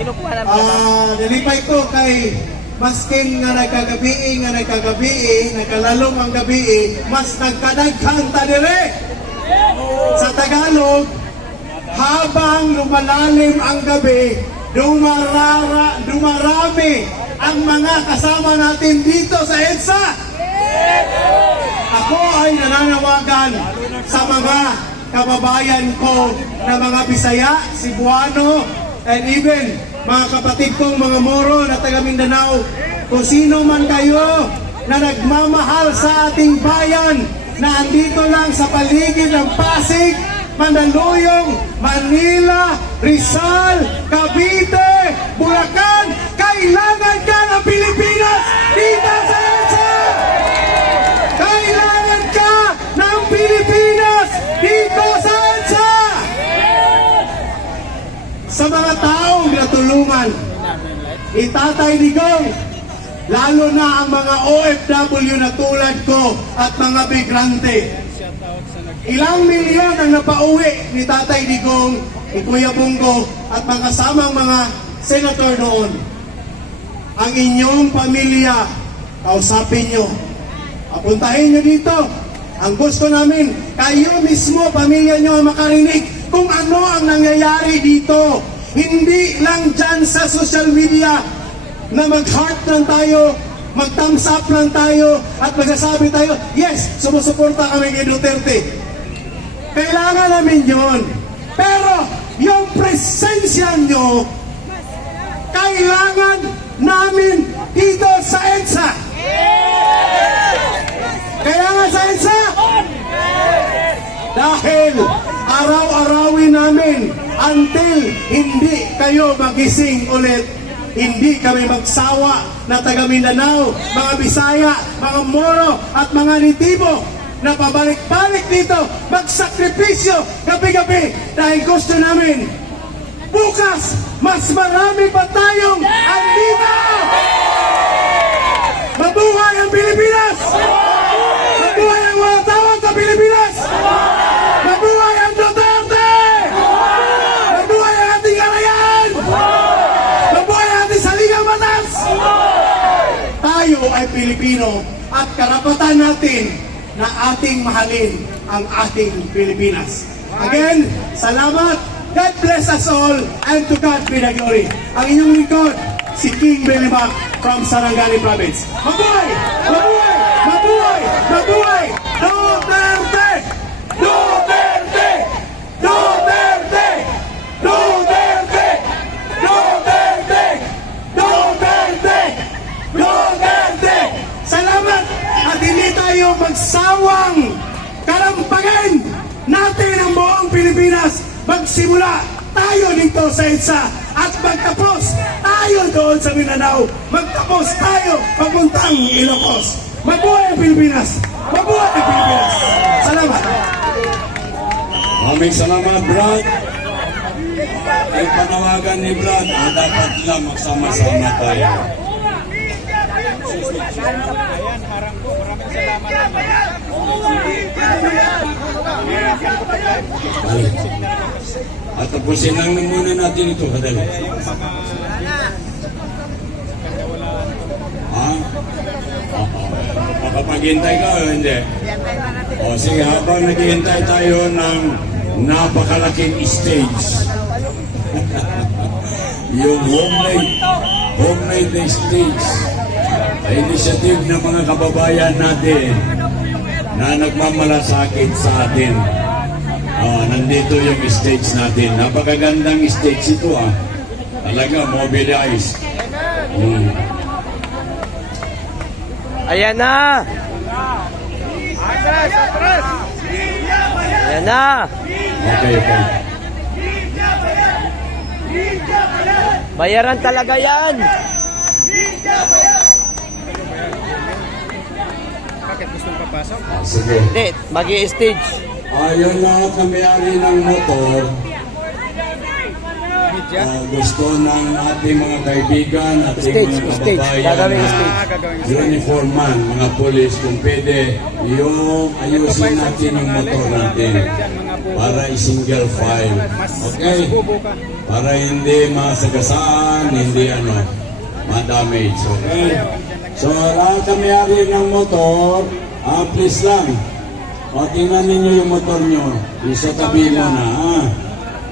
Kinukuha namin. Nalipay ko kay maskin nga nagkagabi, nagkalalong ang gabi, mas nagkadaghan ta dire. Sa Tagalog, habang lumalalim ang gabi, dumarami ang mga kasama natin dito sa EDSA. Ako ay nananawagan sa mga kababayan ko na mga Bisaya, Cebuano, and even mga kapatid kong mga Moro na taga Mindanao, kung sino man kayo na nagmamahal sa ating bayan, na andito lang sa paligid ng Pasig, Mandaluyong, Manila, Rizal, Cavite, Bulacan, kailangan ka ng Pilipinas dito sa EDSA! Kailangan ka ng Pilipinas dito sa EDSA! Sa mga taong natulungan ni Tatay Digong, lalo na ang mga OFW na tulad ko at mga migrante. Ilang milyon ang napauwi ni Tatay Digong, ni Kuya Bongo at mga kasamang mga senator noon. Ang inyong pamilya, kausapin nyo. Apuntahin nyo dito. Ang gusto namin, kayo mismo, pamilya nyo, makarinig kung ano ang nangyayari dito. Hindi lang dyan sa social media na mag-heart lang tayo, mag-thumbs up lang tayo, at magsasabi tayo, yes, sumusuporta kami kay Duterte. Kailangan namin yun. Pero yung presensya nyo, kailangan namin dito sa EDSA. Kailangan sa EDSA. Dahil araw-arawin namin until hindi kayo magising ulit. Hindi kami magsawa na taga Mindanao, mga Bisaya, mga Moro at mga Nitibo na pabalik-balik dito, magsakripisyo gabi-gabi dahil gusto namin bukas mas marami pa tayong andito! Mabuhay ang Pilipinas! Mabuhay ang mga tawag sa Pilipinas! Mabuhay ang Duterte! Mabuhay ang ating karayaan! Mabuhay ang ating saligang batas! Tayo ay Pilipino at karapatan natin na ating mahalin ang ating Pilipinas. Again, salamat! God bless us all and to God be the glory. Ang inyong lingkod, si King Belimac from Sarangani Province. Mabuhay! Mabuhay! Mabuhay! Mabuhay! Duterte! Duterte! Duterte! Duterte! Duterte! Duterte! Duterte! Salamat! At hindi tayo magsawang kalampagan natin ang buong Pilipinas. Magsimula tayo dito sa EDSA at magtapos tayo doon sa Mindanao. Magtapos tayo papuntang Ilocos. Mabuhay ang Pilipinas! Mabuhay ang Pilipinas! Salamat! Maraming salamat, Brad. Yung panawagan ni Brad, dapat lang magsama-sama tayo. Ayan, harang ko. Maraming salamat. At tapusin lang muna natin ito, kadali. Ha? Makapaghintay ka o hindi? O sige, habang naghihintay tayo ng napakalaking stage. Yung homemade na stage. Initiative ng mga kababayan natin na nagmamalasakit sa atin. Nandito yung stage natin. Napakagandang stage ito Talaga, mobilize. Ayan na! Ayan na! Okay. Bayaran talaga yan! Bakit gustong papasok? Sige. Hindi, mag-i-stage. Yung lahat na may-ari ng motor, media. gusto ng ating mga kaibigan, ating Stage, mga stage. kababayan Gagawin na stage. Gagawin stage. uniform man, mga polis, kung pwede, yung ayusin natin yung motor natin para i-single file. Okay? Para hindi masagasaan, hindi ma-damage. Okay? So, lahat na may-ari ng motor, please lang. O, tingnan ninyo yung motor nyo. Isa tabi mo na,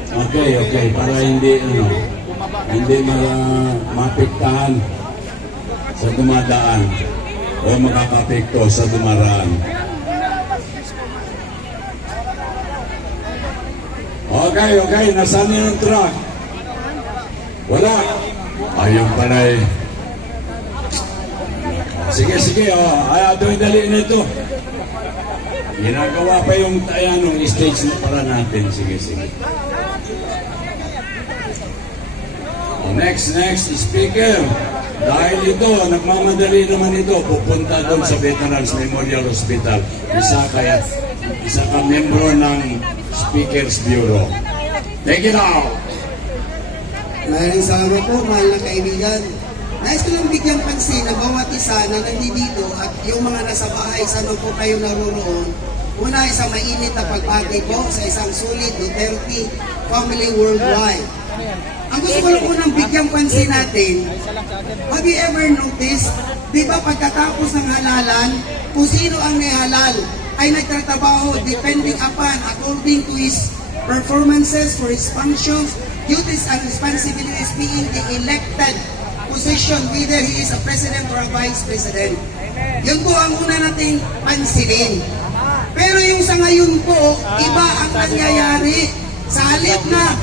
Okay, para hindi, mapiktahan sa dumadaan o makakapekto sa dumaraan. Okay, nasaan yung truck? Wala. Ayun pala eh. Sige, doon dali nito. Ginagawa pa yung stage na para natin. Sige. Next speaker. Dahil ito, nagmamadali naman ito, pupunta doon sa Veterans Memorial Hospital. Isa ka membro ng Speakers Bureau. Take it out! Maraming salamat po, mahal na kaibigan. Nais ko lang bigyang pansin na bawat isa na nandito at yung mga nasa bahay sa po kayo naroon, una isang mainit na pagbati po sa isang sulit Duterte family worldwide. Ang gusto ko lang unang bigyang pansin natin, have you ever noticed, di ba pagkatapos ng halalan, kung sino ang nihalal ay nagtatrabaho depending upon according to his performances for his functions, duties and responsibilities being the elected position, whether he is a president or a vice president. Yun po ang una nating pansinin. Pero yung sa ngayon po, iba ang nangyayari. Sa halip na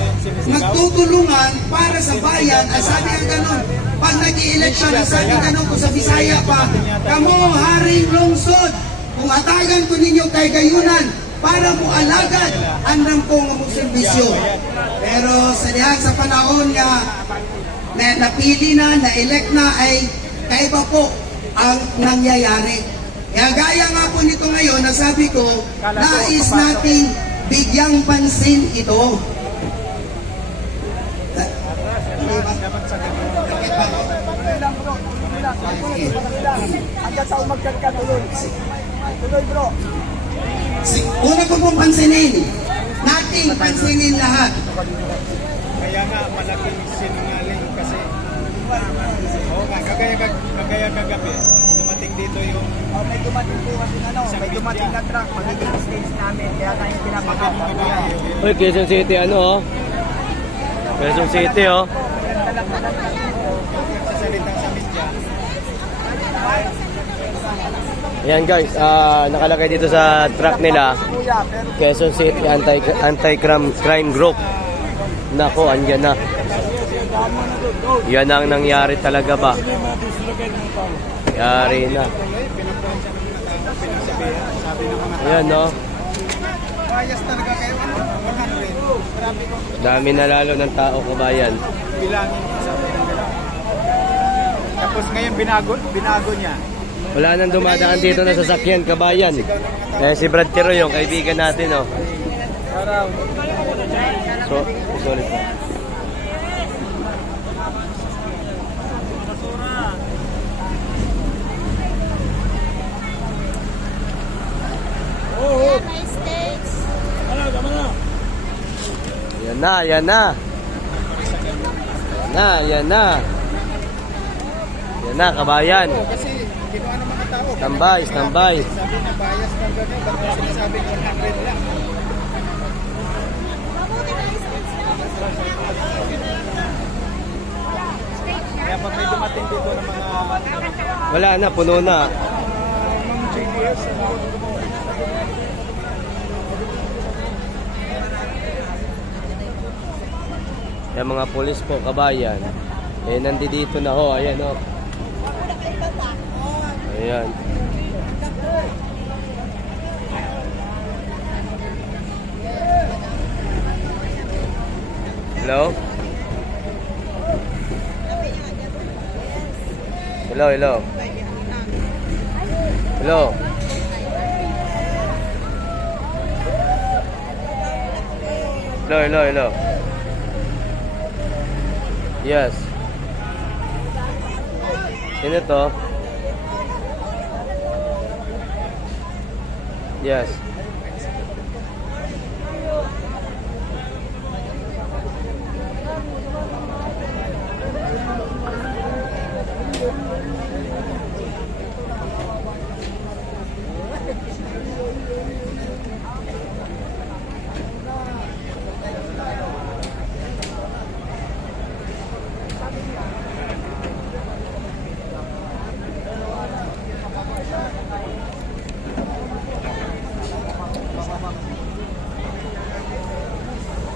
magtutulungan para sa bayan, sabi nga ganun, pag nag-i-election, sabi ganun ko sa Bisaya pa, kamo haring lungsod, kung atagan ko ninyo kay gayunan, para mo alagad, andang po nga mong serbisyo. Pero sa dihang sa panahon nga, na napili na-elect na ay kaiba po ang nangyayari. Kaya gaya nga po nito ngayon, nasabi ko, nais nating bigyang pansin ito. Una ko pong pansinin, nating pansinin lahat. Kaya nga, malaking sinungaling kasi. Oo nga, kagaya kagabi, dumating dito yung... may dumating po kasi may dumating na truck, magiging stage namin, kaya tayo pinapakapagaya. Uy, Quezon City, Quezon City, Sasalitang sa media. Ayan guys, nakalagay dito sa truck nila, Quezon City Anti-Crime Group. Nako, andyan na. Yan ang nangyari talaga ba? Yari na. Ayan, no? Bias talaga kayo, 100. Grabe ko. Dami na lalo ng tao, kabayan. Bilangin ko sabi nila. Tapos ngayon binago niya. Wala nang dumadaan dito na sasakyan, kabayan. Si Brad Tiro yung kaibigan natin, oh. So, sorry po. Yan na, kabayan. Kasi ginawa ng mga tao. Standby. Sabi na bias ng gano'n, bakit sinasabi 100 lang. Kaya pag may dumating dito ng mga Wala na, puno na. mga JDS, Yung mga pulis po, kabayan. Nandito na ho, ayan ho. Ayan. Hello? Hello. Hello. Yes. Sino to? Yes.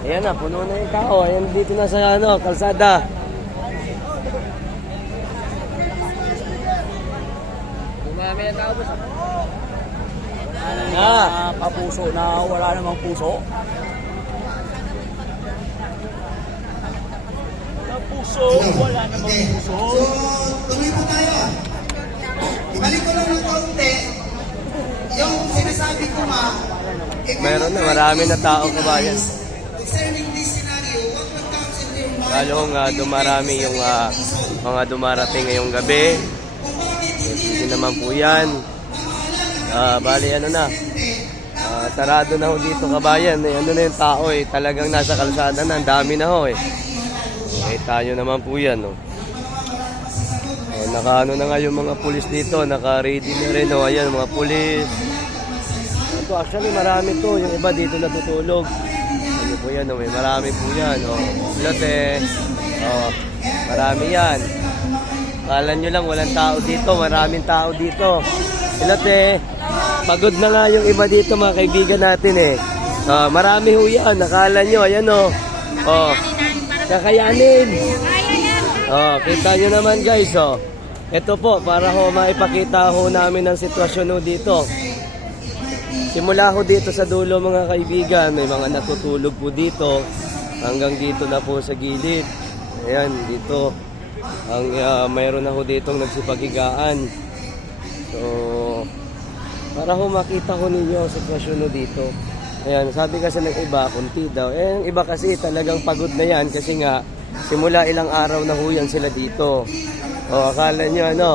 Ayan na, puno na yung tao. Ayan dito na sa kalsada. Dumami ang tao. Papuso na wala namang puso. Puso, wala namang Okay. puso. So, tuloy po tayo. Ibalik ko lang ng kaunti. Yung sinasabi ko nga, Meron na, marami na tao, kabayan. Concerning this scenario, what would comes in your mind? Lalo nga dumarami yung mga dumarating ngayong gabi. Hindi naman po yan. Bali ano na. Sarado na ho dito, kabayan. Ano na yung tao eh. Talagang nasa kalsada na. Ang dami na ho eh. Tayo naman po yan. No? Nakaano na nga yung mga pulis dito. Naka-ready na rin. No? Ayan, mga pulis. Ito, actually marami to. Yung iba dito natutulog. Ano po yan? No? May marami po yan. Lote. Marami yan. Kala nyo lang walang tao dito. Maraming tao dito. Lote. Pagod na nga yung iba dito, mga kaibigan natin eh. Marami ho yan. Nakala nyo. Ayan o. Kakayanin. Kita nyo naman guys. Ito po, para ho maipakita ho namin ang sitwasyon ho dito. Simula ho dito sa dulo mga kaibigan. May mga natutulog po dito. Hanggang dito na po sa gilid. Ayan, dito. Mayroon na ho ditong nagsipagigaan. So, para ho makita ho ninyo ang sitwasyon ho dito. Ayan, sabi kasi ng iba, kunti daw. Yung iba kasi talagang pagod na yan kasi nga, simula ilang araw na ho yan sila dito. Akala nyo ano?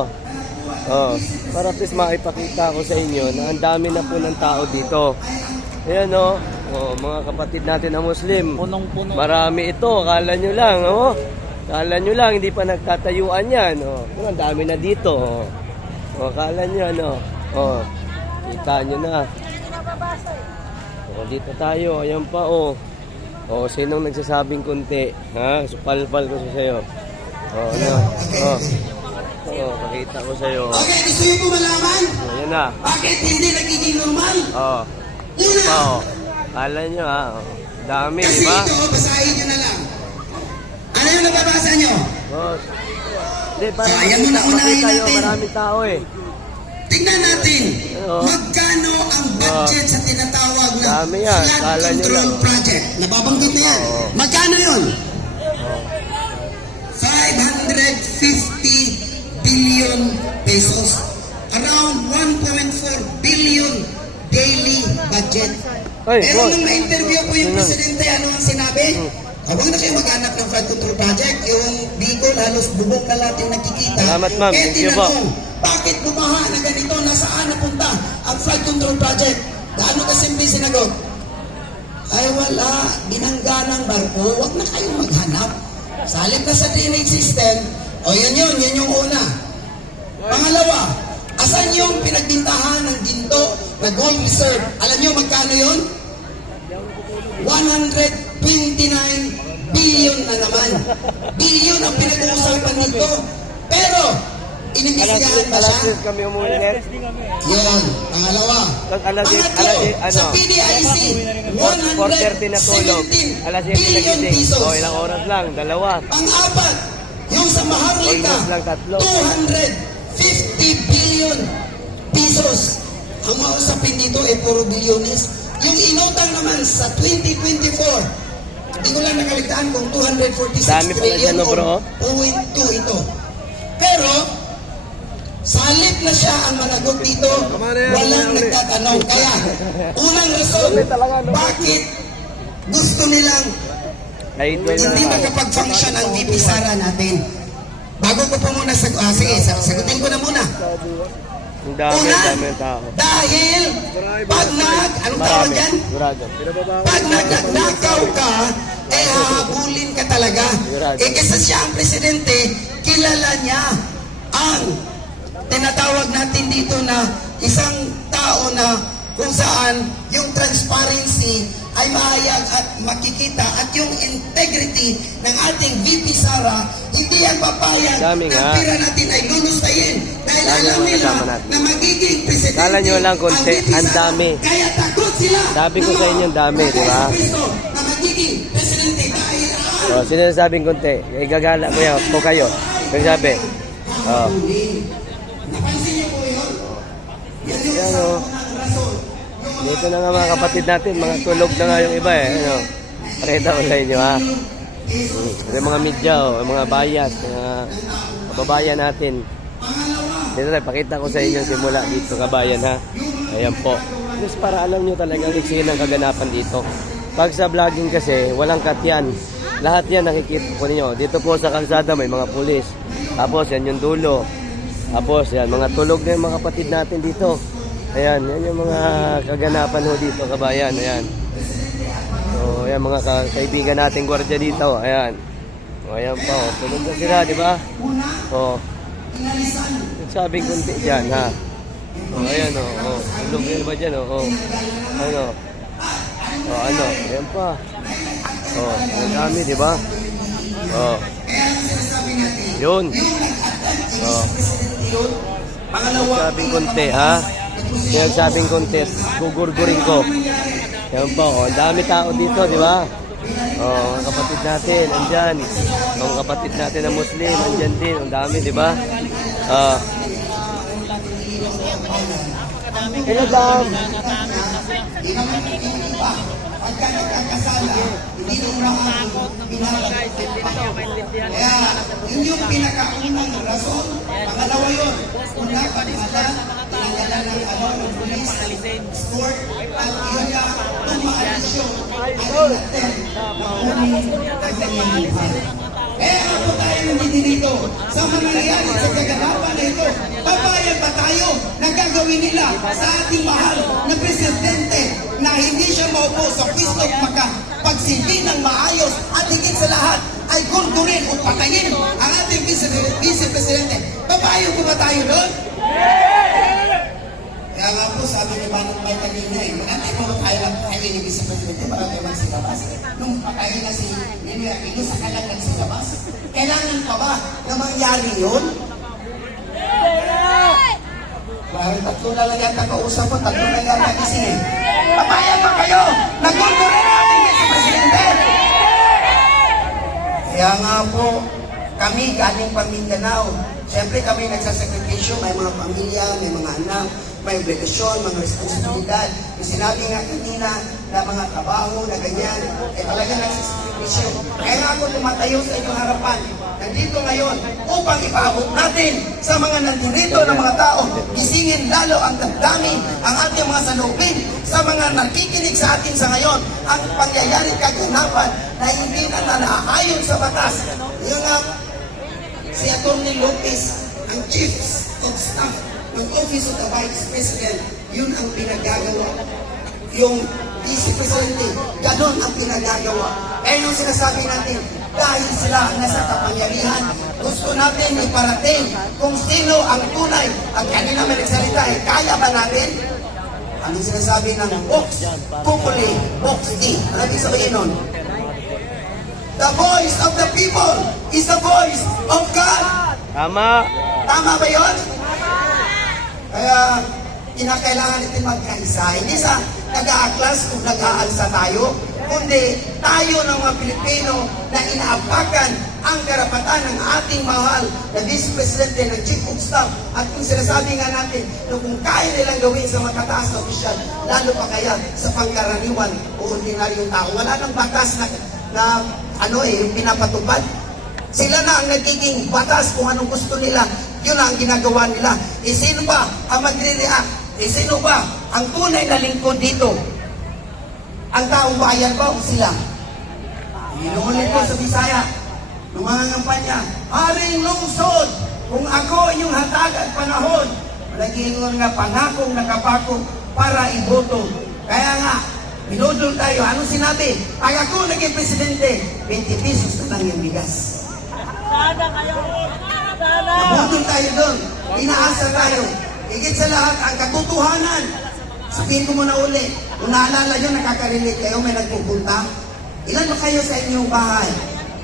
Para at least maipakita ko sa inyo na ang dami na po ng tao dito. Ayan mga kapatid natin na Muslim. Punong-puno. Marami ito, akala nyo lang. Akala nyo lang, hindi pa nagtatayuan yan. Ang dami na dito. Akala nyo ano? Kita nyo na. Dito tayo, ayan pa sinong nagsasabing kunti? Supalpal ko sa'yo. Pakita ko sa'yo. Okay, gusto nyo po malaman? Ayan na. Bakit hindi nagiging normal? Una. Kala nyo dami, Kasi di ba? ito, basahin nyo na lang. Ano yung nababasa nyo? Hindi, para Ayan mo na, unahin makita yung natin. maraming tao eh. Tingnan natin, magkano ang budget sa tinatawag na Dami yan, flood kala nyo control lang. project. Nababanggit na yan. Magkano yun? 550 billion pesos. Around 1.4 billion daily budget. Ay, Pero boy. nung na-interview ko yung presidente, ano ang sinabi? Huwag na kayo mag-anak ng flood control project. Yung Bicol, halos bubong na lahat yung nakikita. Salamat, ma'am. Eh, Thank you po. tinanong, bakit bumaha na ganito? Nasaan napunta ang flood control project? Gaano kasimple sinagot? Ay wala, binangga ng barko, huwag na kayong maghanap. Salip na sa drainage system, yun yung una. Pangalawa, asan yung pinagbintahan ng ginto na gold reserve? Alam nyo magkano yun? 129 billion na naman. Billion ang pinag-uusapan nito. Pero, inimbestigahan ba siya? Alas kami umulit. Yun, pangalawa. Pangatlo, sa PDIC, 4:30 na tulog. 117 Alas 7 billion nagising. pesos. Ilang oras lang, dalawa. Pang-apat, yung sa Maharlika, Almost lang tatlo. 250 billion pesos. Ang mausapin dito ay puro bilyones. Yung inutang naman sa 2024, hindi ko lang nakaligtaan kung 246 Dami pala trillion dyan, no, bro? o 0.2 ito. Pero, salip na siya ang managot dito, walang nagtatanong. Kaya, unang rason, bakit gusto nilang Idol Hindi na. makapag-function ang VP Sara natin. Bago ko po muna sige, sagutin ko na muna. Ang dami, Una, ang dami ng tao. dahil pag anong tawag Marami. yan? Sigurado. Pag nagnakaw ka, hahabulin ka talaga. Kasi siya ang presidente, kilala niya ang tinatawag natin dito na isang tao na kung saan yung transparency ay mahayag at makikita at yung integrity ng ating VP Sara, hindi yan papayag Dami na nga. pira natin ay lulusayin dahil Dami alam mga nila kasama natin. na magiging presidente Kala nyo lang konti, ang VP ang Sara. dami. Kaya takot sila Sabi ko sa inyo, ang dami, di ba? na magiging presidente dahil Oh, sino nasabing konti? Igagala ko yan po kayo. Kaya sabi. Oh. napansin niyo po yun? Yan yung Yan, isa oh. ng rason. Dito na nga mga kapatid natin, mga tulog na nga yung iba eh. Ano? Pakita ko sa inyo ha. Yung mga media, oh, yung mga bias, mga kababayan natin. Dito tayo, pakita ko sa inyo simula dito kabayan ha. Ayan po. Just para alam nyo talagang iksin ang kaganapan dito. Pag sa vlogging kasi, walang cut yan. Lahat yan nakikita po ninyo. Dito po sa kalsada may mga pulis. Tapos yan yung dulo. Tapos yan, mga tulog na yung mga kapatid natin dito. Ayan, yan yung mga kaganapan ho dito, kabayan. Ayan. So, ayan mga kaibigan nating gwardiya dito. Ayan. O, ayan pa. O, tulog na sila, di ba? O. Sabing kunti dyan, ha? O, ayan, o. O, tulog na ba dyan, o? O, ano? O, ano? Ayan pa. O, ang dami, di ba? O. Yun. O. Sabing kunti, ha? Kaya sabing konti, gugurgurin ko. Yan po, oh, ang dami tao dito, di ba? Oh, ang kapatid natin, andyan. Ang kapatid natin na Muslim, andyan din. Ang dami, di ba? Hello, Dam. Pagka nagkakasala, hindi nung rahon, kaya yun yung pinakaunang rason. Pangalawa yun, una pagmalan, tinanggalan ng police, sport, at yun nga, tumaalisyo kaya ako tayo nandito dito sa mga nangyari sa kaganapan na ito. Papayag ba tayo na gagawin nila sa ating mahal na presidente na hindi siya maupo sa pwesto makapagsilbi ng maayos at higit sa lahat ay gurgurin o patayin ang ating vice-presidente? Papayag ko ba tayo doon? Kaya nga po, sabi ni Manong Bay kanina maganda po tayo lang tayo ni vice-presidente para tayo magsilabas. Nung patayin na si Ninoy Aquino sa kalang nagsilabas, kailangan pa ba na mangyari yun? Parang tatlo na lang yata kausap ko, tatlo na yata gising. Papayag ba kayo? Nagurgurin na ating vice-presidente! Kaya nga po, kami galing pa Mindanao. Siyempre kami nagsasakripisyo, may mga pamilya, may mga anak, may obligasyon, mga responsibilidad. Yung sinabi nga kanina na mga trabaho na ganyan, talagang nagsasakripisyo. Kaya nga ako tumatayo sa inyong harapan, nandito ngayon, upang ipaabot natin sa mga nandito na mga tao, isingin lalo ang damdamin, ang ating mga salubin, sa mga nakikinig sa atin sa ngayon, ang pangyayari kaganapan na hindi na naayon sa batas. Yung nga, si Atty. Lopez, ang Chief of Staff ng Office of the Vice President, yun ang pinagagawa. Yung Vice Presidente, ganon ang pinagagawa. Kaya nung sinasabi natin, dahil sila ang nasa kapangyarihan, gusto natin iparating kung sino ang tunay. Ang kanina may nagsalita, kaya ba natin? Ang sinasabi ng Vox Populi, Vox D. Ano ibig sabihin nun? The voice of the people is the voice of God. Tama. Tama ba yun? Kaya, kinakailangan natin magkaisa. Hindi sa nag-aaklas kung nag-aalsa tayo, kundi tayo ng mga Pilipino na inaapakan ang karapatan ng ating mahal na Vice Presidente ng Chief of Staff. At kung sinasabi nga natin na kung kaya nilang gawin sa matataas na opisyal, lalo pa kaya sa pangkaraniwan o ordinaryong tao. Wala nang batas na yung pinapatupad. Sila na ang nagiging batas kung anong gusto nila. Yun ang ginagawa nila. Sino ba ang magre-react? Sino ba ang tunay na lingkod dito? Ang taong bayan ba o sila? Inuulit ko sa Bisaya, ng mga ngampanya, Haring Lungsod, kung ako inyong hatag at panahon, nagingon nga pangakong nakapako para iboto. Kaya nga, binudol tayo. Anong sinabi? Pag ako naging presidente, 20 pesos na lang yung bigas. Nabudol tayo doon. Inaasa tayo. Higit sa lahat, ang katotohanan. Sabihin ko muna uli, kung naalala nyo, nakaka-relate kayo, may nagpupunta. Ilan ba kayo sa inyong bahay?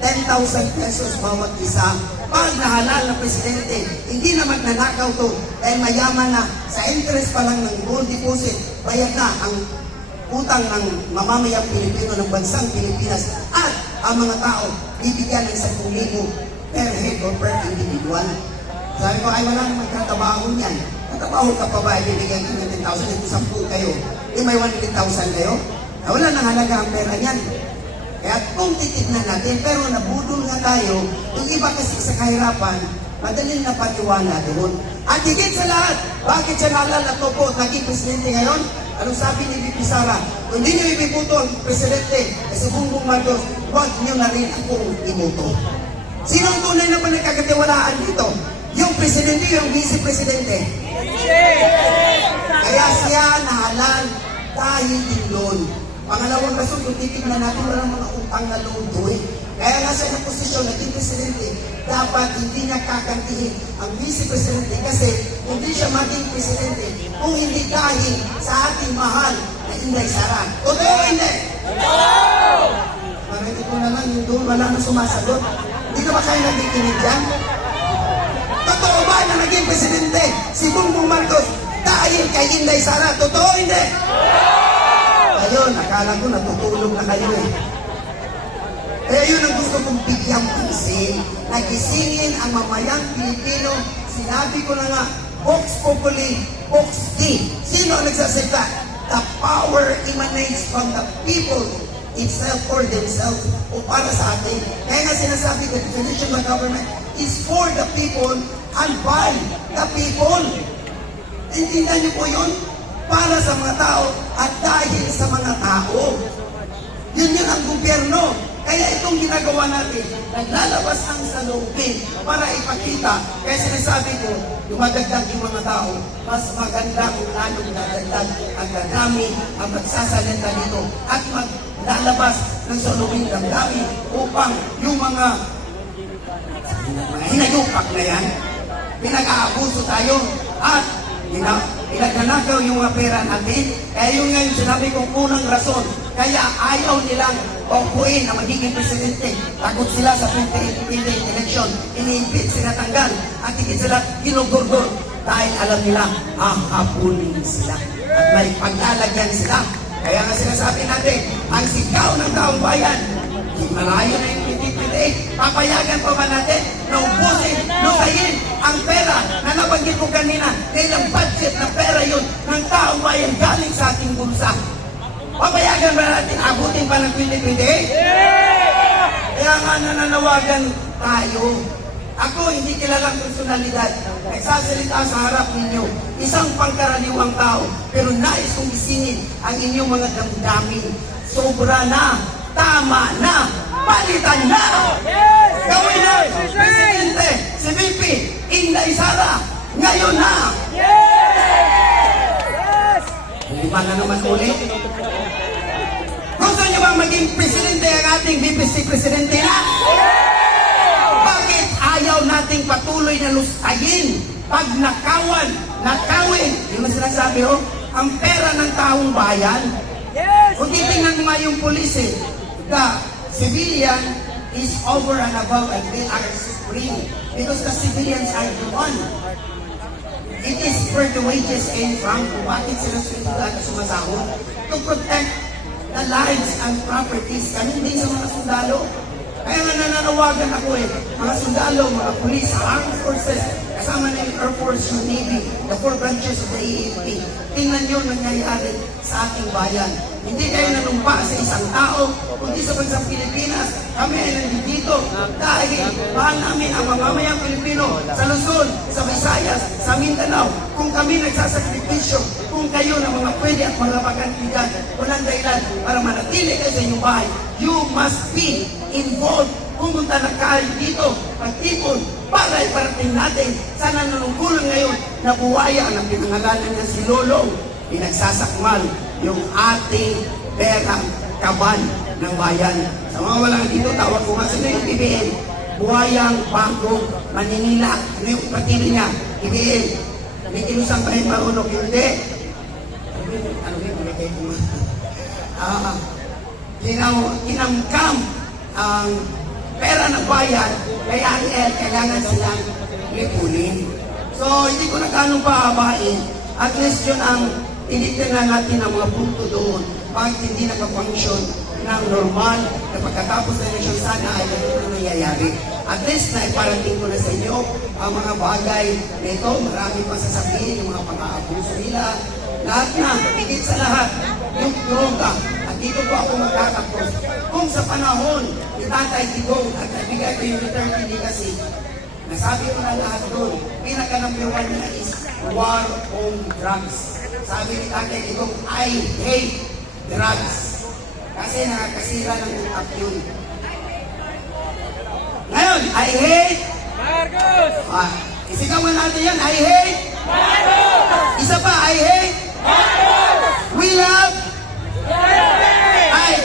10,000 pesos bawat isa. Pag nahalal na presidente, hindi na magnanakaw to dahil mayaman na sa interest pa lang ng gold deposit, bayad na ang utang ng mamamayang Pilipino ng bansang Pilipinas at ang mga tao bibigyan ng 10,000 per head or per individual. Sabi ko, ay wala naman katabaho niyan. Katabaho ka pa ba, ibibigyan ko ng 10,000, ito 10 kayo. May 100,000 kayo? Wala nang halaga ang pera niyan. Kaya kung titignan natin, pero nabudol nga tayo, yung iba kasi sa kahirapan, madaling napaniwala doon. At higit sa lahat, bakit siya naalala to po at naging presidente ngayon? Anong sabi ni Bibi Sara? Kung hindi niyo ibibuto ang presidente, si Bongbong Marcos, huwag niyo na rin akong ibuto. Sino ang tunay na panagkakatiwalaan dito? Yung presidente, yung vice-presidente. Kaya siya nahalal dahil din doon. Pangalawang rason, kung titignan natin, walang mga utang na loob doon. Kaya nga siya ng posisyon, naging presidente, dapat hindi niya kakantihin ang vice-presidente kasi hindi siya maging presidente kung hindi dahil sa ating mahal na Inday Sara. Totoo hindi? Marinig ko na lang yung doon, wala na sumasagot. Hindi na ba kayo nagkikinig dyan? Totoo ba na naging presidente si Bongbong Marcos dahil kay Inday Sara? Totoo hindi? Ayun, akala ko natutulog na kayo eh. Kaya yun ang gusto kong bigyang pansin. Nagisingin ang mamayang Pilipino. Sinabi ko na nga, Vox Populi, Vox D. Sino ang nagsasalita? The power emanates from the people itself or themselves o para sa atin. Kaya nga sinasabi, the definition of government is for the people and by the people. Intindihan niyo po yun? Para sa mga tao at dahil sa mga tao. Yun ang gobyerno. Kaya itong ginagawa natin, naglalabas ang saloobin para ipakita. Kaya sinasabi ko, dumadagdag yung mga tao, mas maganda kung lalong dadagdag ang dadami, ang magsasalita dito at maglalabas ng saloobin ng dami upang yung mga hinayupak na yan, pinag-aabuso tayo at pinagnanakaw yung mga pera natin. Kaya yung ngayon sinabi kong unang rason, kaya ayaw nilang paupuin na magiging presidente. Takot sila sa 2018 election. Iniimpit, sinatanggal. At higit sila ginugurgur dahil alam nila, hahabulin sila. At may paglalagyan sila. Kaya nga sinasabi natin, ang sigaw ng taong bayan, malayo na yung 2028, papayagan pa ba natin na ubusin, lusayin ang pera na nabanggit ko kanina dahil ang budget na pera yun ng taong bayan galing sa ating bulsa. Papayagan ba natin abutin pa ng 2028? Kaya nga nananawagan tayo. Ako hindi kilalang personalidad. Nagsasalita sa harap ninyo. Isang pangkaraniwang tao. Pero nais kong isingin ang inyong mga damdamin. Sobra na. Tama na. Palitan na. Gawin na. Presidente, si VP, Inday Sara. Ngayon na. Hindi ba na naman ulit? Gusto niyo bang maging presidente ang ating VP presidente na? Bakit ayaw nating patuloy na lustayin, pag nakawin, yung sinasabi ho, ang pera ng taong bayan? Kung titingnan nga yung police, the civilian is over and above and they are supreme because the civilians are the one. It is where the wages came from. Bakit sila sumasahod? To protect the lives and properties. Ganun din sa mga sundalo. Kaya nga nananawa nanawagan ako mga sundalo, mga pulis, armed forces, kasama na yung Air Force, yung Navy, the 4 branches of the AFP. Tingnan nyo nangyayari sa ating bayan. Hindi kayo nanumpa sa isang tao, kundi sa bansang Pilipinas. Kami ay nandito dahil mahal namin ang mamamayang Pilipino sa Luzon, sa Visayas, sa Mindanao. Kung kami nagsasakripisyo, kung kayo na mga pwede at mga pagkantigan, walang dahilan para manatili kayo sa inyong bahay. You must be involved. Pumunta na kayo dito, pagtipon, para iparating natin sa nanunungkulan ngayon na buwaya ng pinangalanan niya si Lolo. Pinagsasakmal yung ating perang kaban ng bayan. Sa mga walang dito, tawag ko nga sila yung PBN. Buwayang bagong Maninila. Ano yung patili niya? PBN. May kinusang pa yung marunok. Hindi. Ano yung pinagay ko? Kinamkam ang pera ng bayan, kaya kailangan silang lipunin. So, hindi ko na ganong pahabain. At least yun ang tinitingnan natin ang mga punto doon. Bakit hindi nakafunction ng normal na pagkatapos ng eleksyon sana ay ganito na nangyayari. At least na iparating ko na sa inyo ang mga bagay nito. Marami pang sasabihin, yung mga pang-aabuso nila. Lahat na, higit sa lahat, yung droga. At dito po ako magtatapos. Kung sa panahon ni Tatay Digong at nabigay ko yung return legacy, nasabi ko na lahat doon, pinaka-number 1 niya is war on drugs. Sabi ni Tatay Digong, I hate drugs. Kasi nakakasira ng utak yun. Ngayon, I hate Marcos! Isigawan natin yan, I hate Marcos! Isa pa, I hate Marcos! We love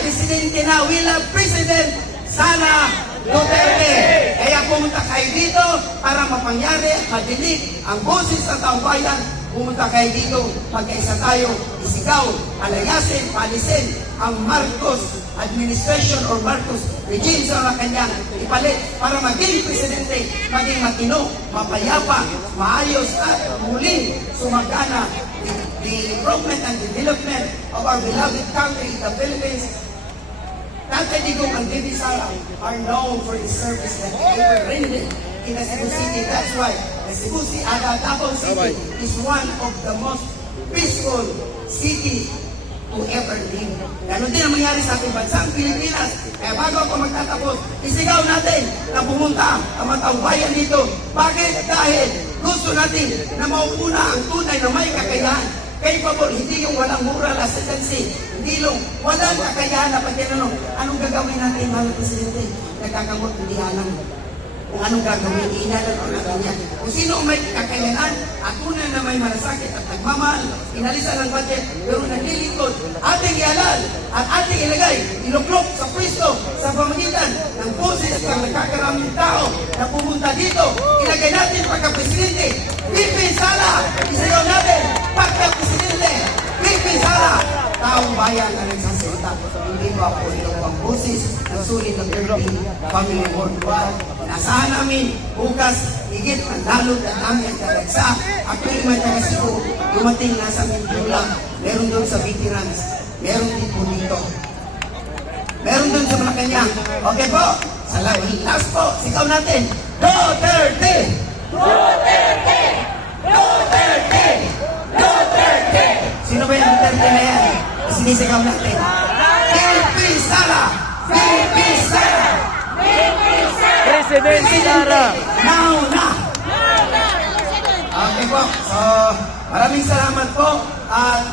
Presidente na, we love President Sara Duterte. Kaya pumunta kayo dito para mapangyari at madinig ang boses ng taong bayan. Pumunta kayo dito, magkaisa tayo, isigaw, palayasin, palisin ang Marcos administration or Marcos regime sa kanyang ipalit para maging presidente, maging matino, mapayapa, maayos at muling sumagana the improvement and development of our beloved country, the Philippines. Tatay Digong and Bibi Sara are known for the service that they ever rendered in the Cebu City. That's why the Cebu City, Davao City is one of the most peaceful city to ever live. Ganon din ang mangyari sa ating bansang Pilipinas. Kaya bago ako magtatapos, isigaw natin na pumunta ang mga taong bayan dito. Bakit? Dahil gusto natin na maupuna ang tunay na may kakayahan. Kaya pabor, hindi yung walang moral ascendancy, hindi yung walang kakayahan na pagkinanong, anong gagawin natin, mahal na Presidente? Nagkakamot, hindi alam kung anong gagawin, inalan ko natin yan. Kung sino may kakayahan, at una na may malasakit at nagmamahal, inalisan ng budget, pero naglilingkod, ating ialal at ating ilagay, iluklok sa pwesto, sa pamagitan ng boses ng nagkakaraming tao na pumunta dito, ilagay natin pagka-Presidente, Bibi Sara, isayaw natin, pagka-Presidente, Bibi Sara, taong bayan na nagsasalita. Hindi ba po ito ang boses ng sulit ng Philippine Family Worldwide? Inasahan namin bukas, higit ang lalo na namin ang talagsa. Actually, may taga-Cebu, dumating na sa Mindula, meron doon sa veterans, meron din po dito. Meron doon sa Malacanang. Okay po, sa last po, sigaw natin, Duterte! Duterte! Duterte! Duterte! Sino ba yung Duterte na yan? Sinisigaw natin. Bibi Sara! Bibi Sara! Bibi Sara! Presidente Sara! Now na! Okay po. So, maraming salamat po. At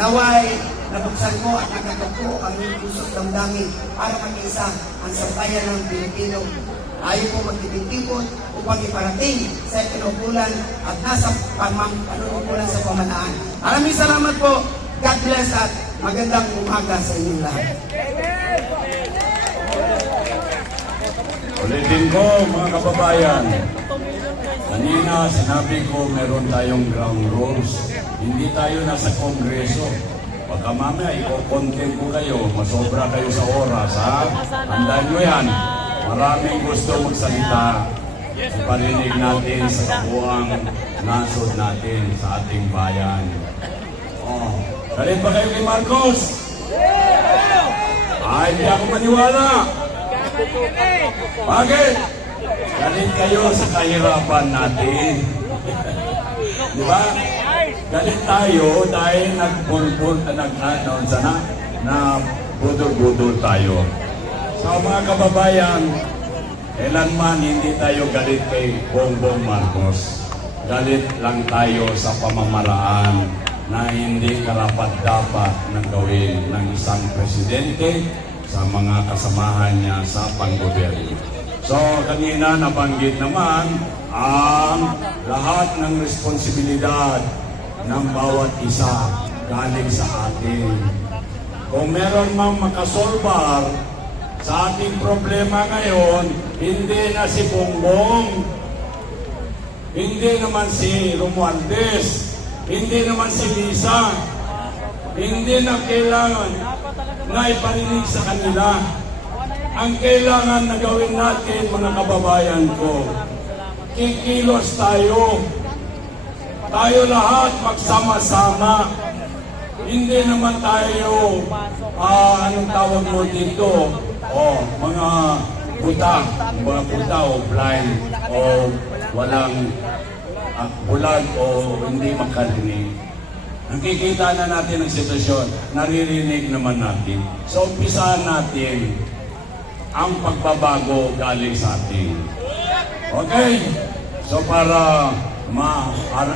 naway, nabuksan ko at nagkatagpo ang inyong puso't damdamin para mag-isa ang sambayan ng Pilipino. Ayaw po magtipid-tipon upang iparating sa pinukulan at nasa panunukulan sa pamanaan. Maraming salamat po. God bless at magandang umaga sa inyong lahat. Ulitin ko mga kababayan, kanina sinabi ko meron tayong ground rules. Hindi tayo nasa kongreso. Pagka mamaya i-content ko kayo, masobra kayo sa oras, ha? Tandaan nyo yan. Maraming gusto magsalita. Iparinig natin sa kabuang nasod natin sa ating bayan. Oh, galit ba kayo kay Marcos? Ay, hindi ako maniwala. Bakit? Galit kayo sa kahirapan natin. Di ba? Galit tayo dahil na budol-budol tayo. So mga kababayan, kailanman hindi tayo galit kay Bongbong Marcos. Galit lang tayo sa pamamaraan na hindi karapat-dapat na gawin ng isang presidente sa mga kasamahan niya sa panggobyerno. So kanina nabanggit naman ang lahat ng responsibilidad ng bawat isa galing sa atin. Kung meron mang makasolbar sa ating problema ngayon, hindi na si Bongbong, hindi naman si Romualdez, hindi naman si Lisa, hindi na kailangan na iparinig sa kanila. Ang kailangan na gawin natin, mga kababayan ko, kikilos tayo. Tayo lahat magsama-sama. Hindi naman tayo, anong tawag mo dito, mga buta o blind o walang bulag o hindi makarinig. Nakikita na natin ang sitwasyon, naririnig naman natin. So, umpisahan natin ang pagbabago galing sa atin. Okay? So, para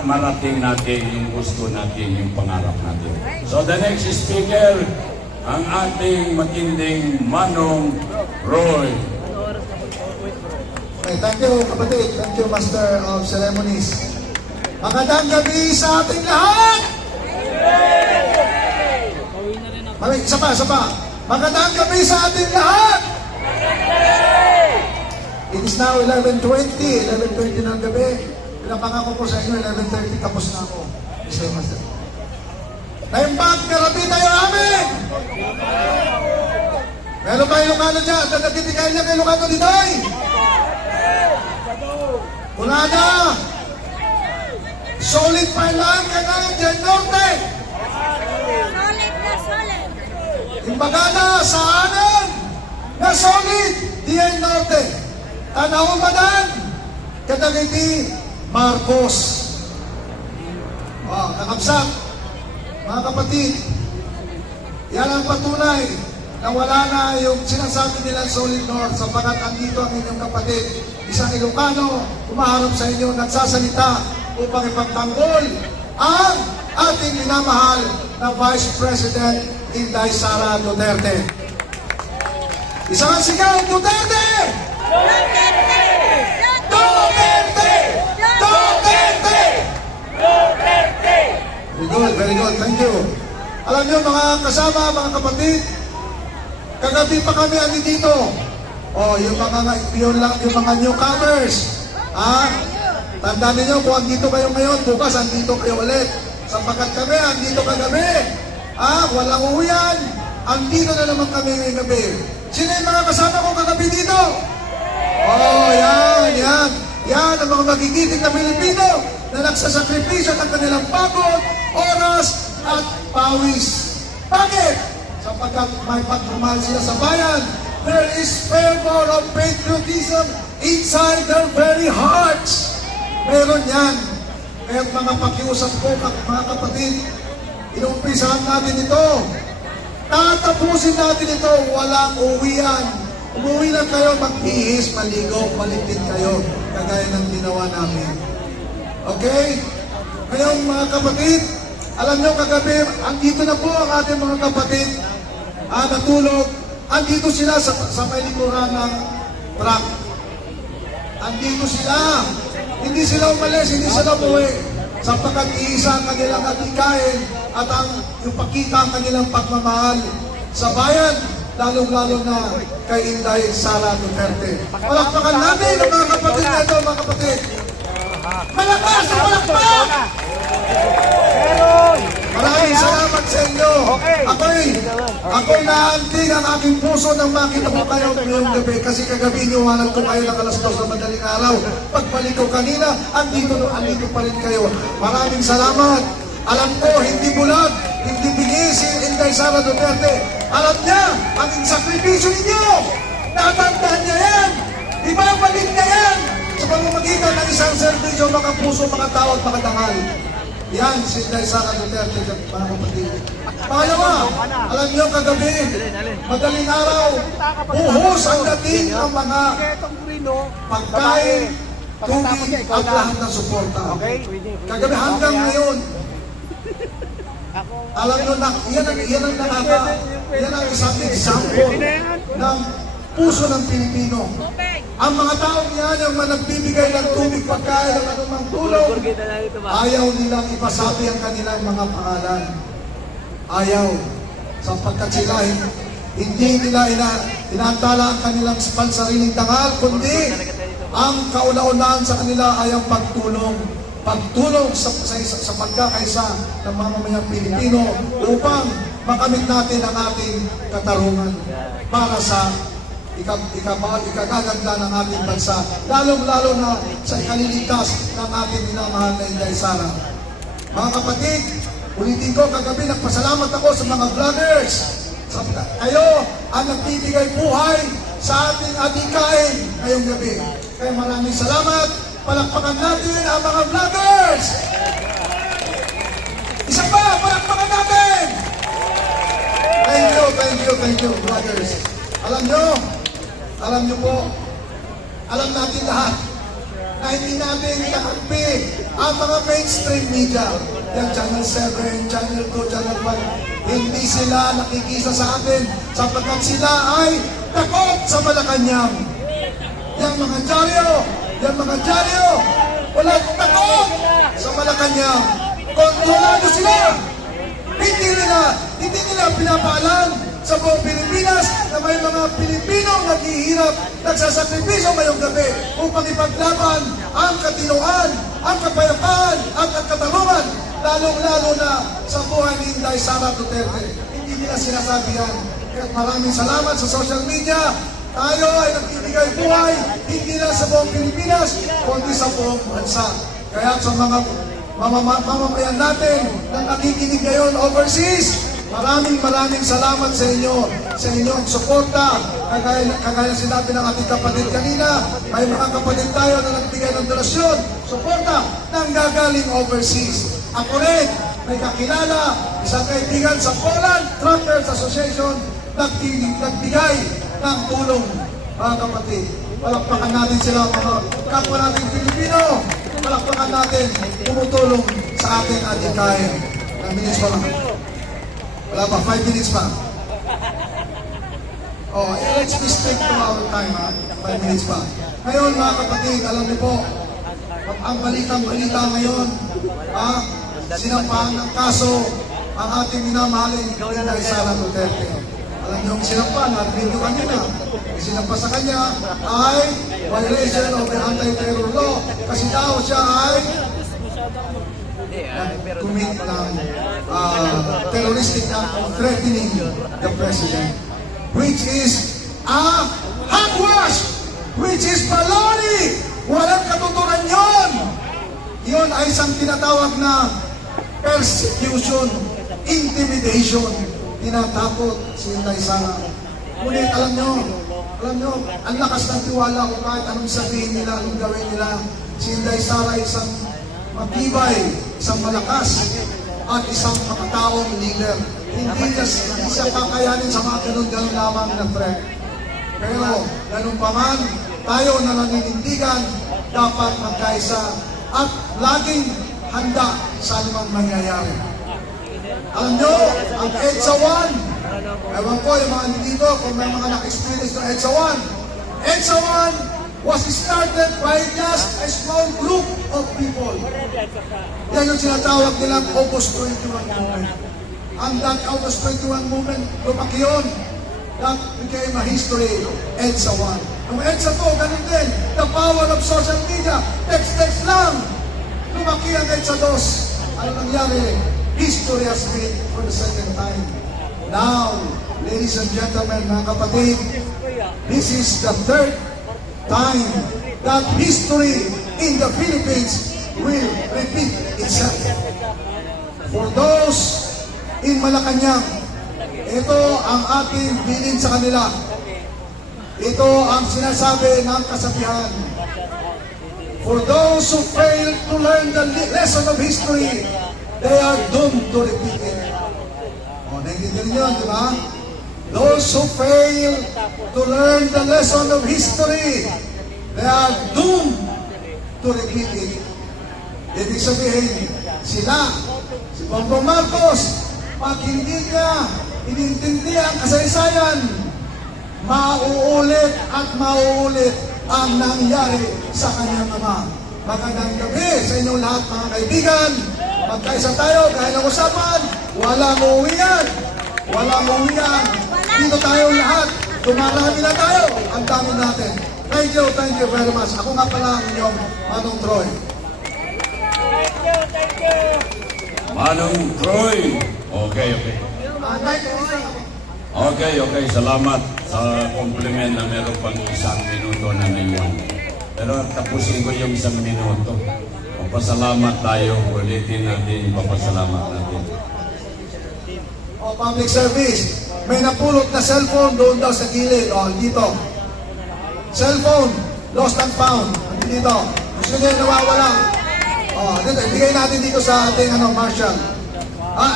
marating natin yung gusto natin, yung pangarap natin. So, the next speaker, ang ating matinding Manong Roy. Okay, thank you kapatid. Thank you Master of Ceremonies. Magandang gabi sa ating lahat! Isa pa. Magandang gabi sa ating lahat! It is now 11:20 ng gabi. Pinapangako ko sa inyo, 11:30 tapos na ako. Mr. Master. Naimbag, karabi tayo amin! Meron ba Ilocano dyan? Nagkitikay niya kay Ilocano dito ay! Wala na! Solid pa lang ka na dyan, Norte! Solid na solid. Imbaga na sa anan na solid diyan Norte. Tanaw madan kadagiti Marcos. Nakabsak. Mga kapatid, yan ang patunay na wala na yung sinasabi nilang Solid North sapagkat andito ang inyong kapatid, isang Ilocano, umaharap sa inyo, nagsasalita upang ipagtanggol ang ating minamahal na Vice President Inday Sara Duterte. Isang sigaw, Duterte! Duterte! Duterte! Duterte! Duterte! Very good, thank you. Alam niyo mga kasama, mga kapatid, kagabi pa kami dito. Yung mga newcomers. Tandaan niyo kung andito kayo ngayon, bukas andito kayo ulit. Sapagkat kami, andito kagabi. Walang uwian. Andito na naman kami ngayong gabi. Sino yung mga kasama ko kagabi dito? Yan. Yan ang mga magigiting na Pilipino na nagsasakripisyo ng kanilang pagod, oras, at pawis. Bakit? Sapagkat may pagmamahal sila sa bayan. There is fervor of patriotism inside their very hearts. Meron yan. Kaya mga pakiusap ko, mga kapatid, inumpisahan natin ito. Tatapusin natin ito, walang uwian. Umuwi lang kayo, magbihis, maligo, maligtin kayo, kagaya ng ginawa namin. Okay? Ngayon mga kapatid, alam nyo kagabi, andito na po ang ating mga kapatid natulog. Andito sila sa may likuran ng truck. Andito sila. Hindi sila umalis, hindi sila umuwi. Sapagkat iisa ang kanilang atikain at yung pakita ang kanilang pagmamahal sa bayan, lalong-lalo na kay Inday Sara Duterte. Palakpakan natin ang mga kapatid na ito, mga kapatid. Malakas na palakpak! Maraming salamat sa inyo. Ako'y naantig ang aking puso nang makita ko kayo ngayong gabi kasi kagabi iniwanan ko kayo ng alas 2 na madaling araw. Pagbalik ko kanina, andito pa rin kayo. Maraming salamat. Alam ko, hindi bulag, hindi bingi si Inday Sara Duterte. Alam niya ang sakripisyo ninyo. Tatandaan niya yan! Ibabalik niya yan! Sa pamamagitan ng isang serbisyo, mga puso, mga tao at mga dangal. Yan, si Inday Sara Duterte, mga kapatid. Pangalawa, alam niyo kagabi, madaling araw, buhos ang dating ng mga pagkain, tubig at lahat ng suporta. Kagabi hanggang ngayon, alam nyo na, yan ang isang example ng puso ng Pilipino. Ang mga taong yan, yung mga nagbibigay ng tubig, pagkain, ng anumang tulong, ayaw nilang ipasabi ang kanilang mga pangalan. Ayaw. Sapagkat sila, hindi nila inantala ang kanilang pansariling dangal, kundi ang kauna-unahan sa kanila ay ang pagtulong. Pagtulong sa pagkakaisa ng mamamayang Pilipino upang makamit natin ang ating katarungan para sa ikagaganda ng ating bansa, lalong-lalo na sa ikaliligtas ng ating minamahal na Inday Sara. Mga kapatid, ulitin ko, kagabi nagpasalamat ako sa mga vloggers. Kayo ang nagbibigay buhay sa ating adhikain ngayong gabi. Kaya maraming salamat. Palakpakan natin ang mga vloggers! Isa pa, palakpakan natin! Thank you, vloggers. Alam nyo po, alam natin lahat na hindi natin kakampi ang mga mainstream media. Yung Channel 7, Channel 2, Channel 1, hindi sila nakikisa sa atin sapagkat sila ay takot sa Malacanang. Yung mga dyaryo, walang takot sa Malacanang. Kontrolado sila. Hindi nila pinapaalam sa buong Pilipinas na may mga Pilipinong naghihirap, nagsasakripisyo ngayong gabi upang ipaglaban ang katinoan, ang kapayapaan, at ang katarungan, lalong-lalo na sa buhay ni Inday Sara Duterte. Hindi nila sinasabi yan. Kaya maraming salamat sa social media. Tayo ay nagbibigay buhay, hindi lang sa buong Pilipinas, kundi sa buong bansa. Kaya sa mga mamamayan natin na nakikinig ngayon overseas, maraming salamat sa inyo, sa inyong suporta. Kagaya sinabi ng ating kapatid kanina, may mga kapatid tayo na nagbigay ng donasyon, suporta nang gagaling overseas. Ako rin, may kakilala, isang kaibigan sa Poland Truckers Association, nagbigay ng tulong, mga kapatid. Palakpakan natin sila, mga kapwa natin Pilipino. Palakpakan natin, tumutulong sa ating adhikain. 5 minutes pa lang. Wala pa, 5 minutes pa. Let's be strict to our time, ha? 5 minutes pa. Ngayon, mga kapatid, alam niyo po, ang balitang-balita ngayon, sinampahan ng kaso ang ating minamahaling Inday Sara Duterte. Alam niyo ang sinampa, narinig nyo kanina. Ang sinampa sa kanya ay violation of the anti-terror law kasi daw siya ay commit ng terroristic act of threatening the president, which is a hogwash, which is baloney. Walang katuturan yon. Yon ay isang tinatawag na persecution, intimidation. Tinatakot si Inday Sara. Ngunit alam nyo, ang lakas ng tiwala ko kahit anong sabihin nila, anong gawin nila. Si Inday Sara ay isang matibay, isang malakas, at isang makataong leader. Hindi siya kakayanin sa mga ganun-ganun lamang na threat. Pero, ganun pa man, tayo na naninindigan, dapat magkaisa at laging handa sa anumang mangyayari. Alam nyo, ang EDSA 1, ewan ko yung mga dito, kung may mga naka-experience ng EDSA 1. EDSA 1 was started by just a small group of people. Yan yung sinatawag nilang August 21 movement. And that August 21 movement, lumaki yun. That became a history, EDSA 1. Yung EDSA 2, ganun din. The power of social media, text lang. Lumaki ang EDSA 2. Ano nangyari? History has made for the second time. Now, ladies and gentlemen, mga kapatid, this is the third time that history in the Philippines will repeat itself. For those in Malacanang, ito ang ating bilin sa kanila. Ito ang sinasabi ng kasabihan. For those who fail to learn the lesson of history, they are doomed to repeat it. O, naiintindihan niyo, di ba? Those who fail to learn the lesson of history, they are doomed to repeat it. Ibig sabihin, sila, si Bongbong Marcos, pag hindi niya inintindi ang kasaysayan, mauulit at mauulit ang nangyari sa kanyang ama. Magandang gabi sa inyong lahat mga kaibigan. Magkaisa tayo dahil ang usapan, walang uuwian. Walang uuwian. Dito tayo lahat. Tumarami na tayo. Ang dami natin. Thank you very much. Ako nga pala ang inyong Manong Troy. Manong Troy. Okay. Okay. Salamat sa compliment na meron pang 1 minuto na naiwan. Pero tapusin ko yung 1 minuto. Papasalamat tayo. Ulitin natin. Papasalamat natin. O, public service. May napulot na cellphone doon daw sa gilid. O, dito. Cellphone. Lost and found. Dito. Gusto niya nawawala. O, dito. Ibigay natin dito sa ating Marshall.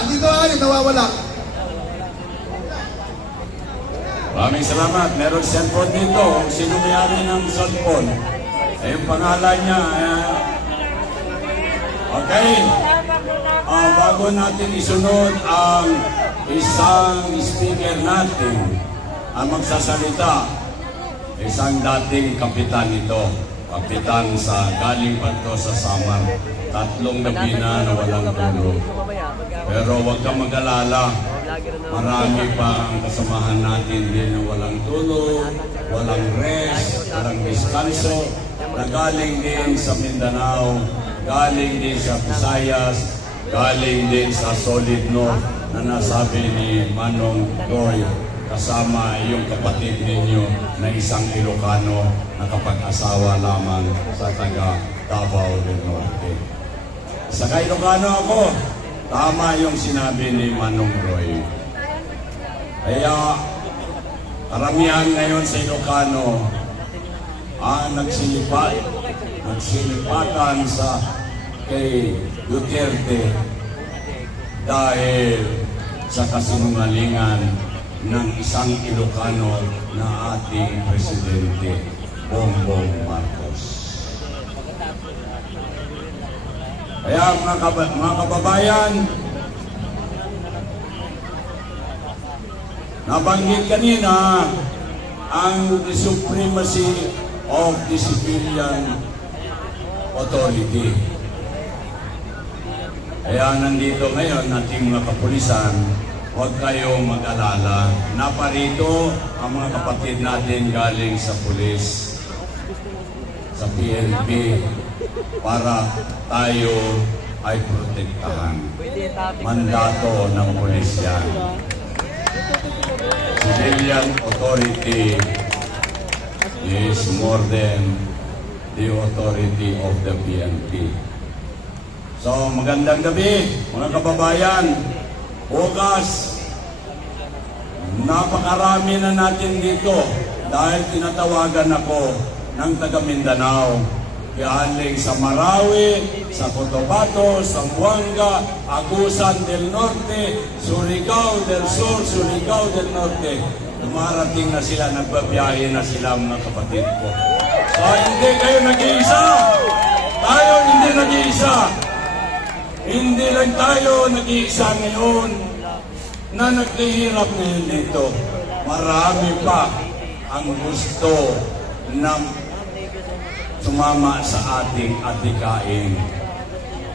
Dito ay nawawala. Maraming salamat. Meron cellphone dito. Sino may-ari ng cellphone? Yung pangalan niya. Okay. Bago natin isunod ang isang speaker natin ang magsasalita, isang dating kapitan ito. Kapitan sa galing pa ito sa Samar. 3 gabi na walang tulog. Pero huwag kang mag-alala. Marami pa ang kasamahan natin din na walang tulog, walang rest, walang descanso, na galing din sa Mindanao, galing din sa Visayas, galing din sa Solid North na nasabi ni Manong Troy, kasama yung kapatid ninyo na isang Ilocano na kapag-asawa lamang sa taga Davao del Norte. Sa Ilocano ako, tama yung sinabi ni Manong Troy. Kaya karamihan ngayon sa Ilocano ang nagsilipatan sa kay Duterte dahil sa kasinungalingan ng isang Ilocano na ating Presidente Bongbong Marcos. Kaya mga kababayan, nabanggit kanina ang the supremacy of the civilian authority. Kaya nandito ngayon ating mga kapulisan, huwag kayong mag-alala. Naparito ang mga kapatid natin galing sa pulis, sa PNP, para tayo ay protektahan. Mandato ng pulis yan. Civilian authority is more than the authority of the PNP. So, magandang gabi, mga kababayan. Bukas, napakarami na natin dito dahil tinatawagan ako ng taga Mindanao. Galing sa Marawi, sa Cotabato, Zamboanga, Agusan del Norte, Surigao del Sur, Surigao del Norte. Dumarating na sila, nagbabiyahe na sila mga kapatid ko. So hindi kayo nag-iisa. Tayo hindi nag-iisa. Hindi lang tayo nag-iisa ngayon na naghihirap ngayon dito. Marami pa ang gusto ng sumama sa ating adhikain.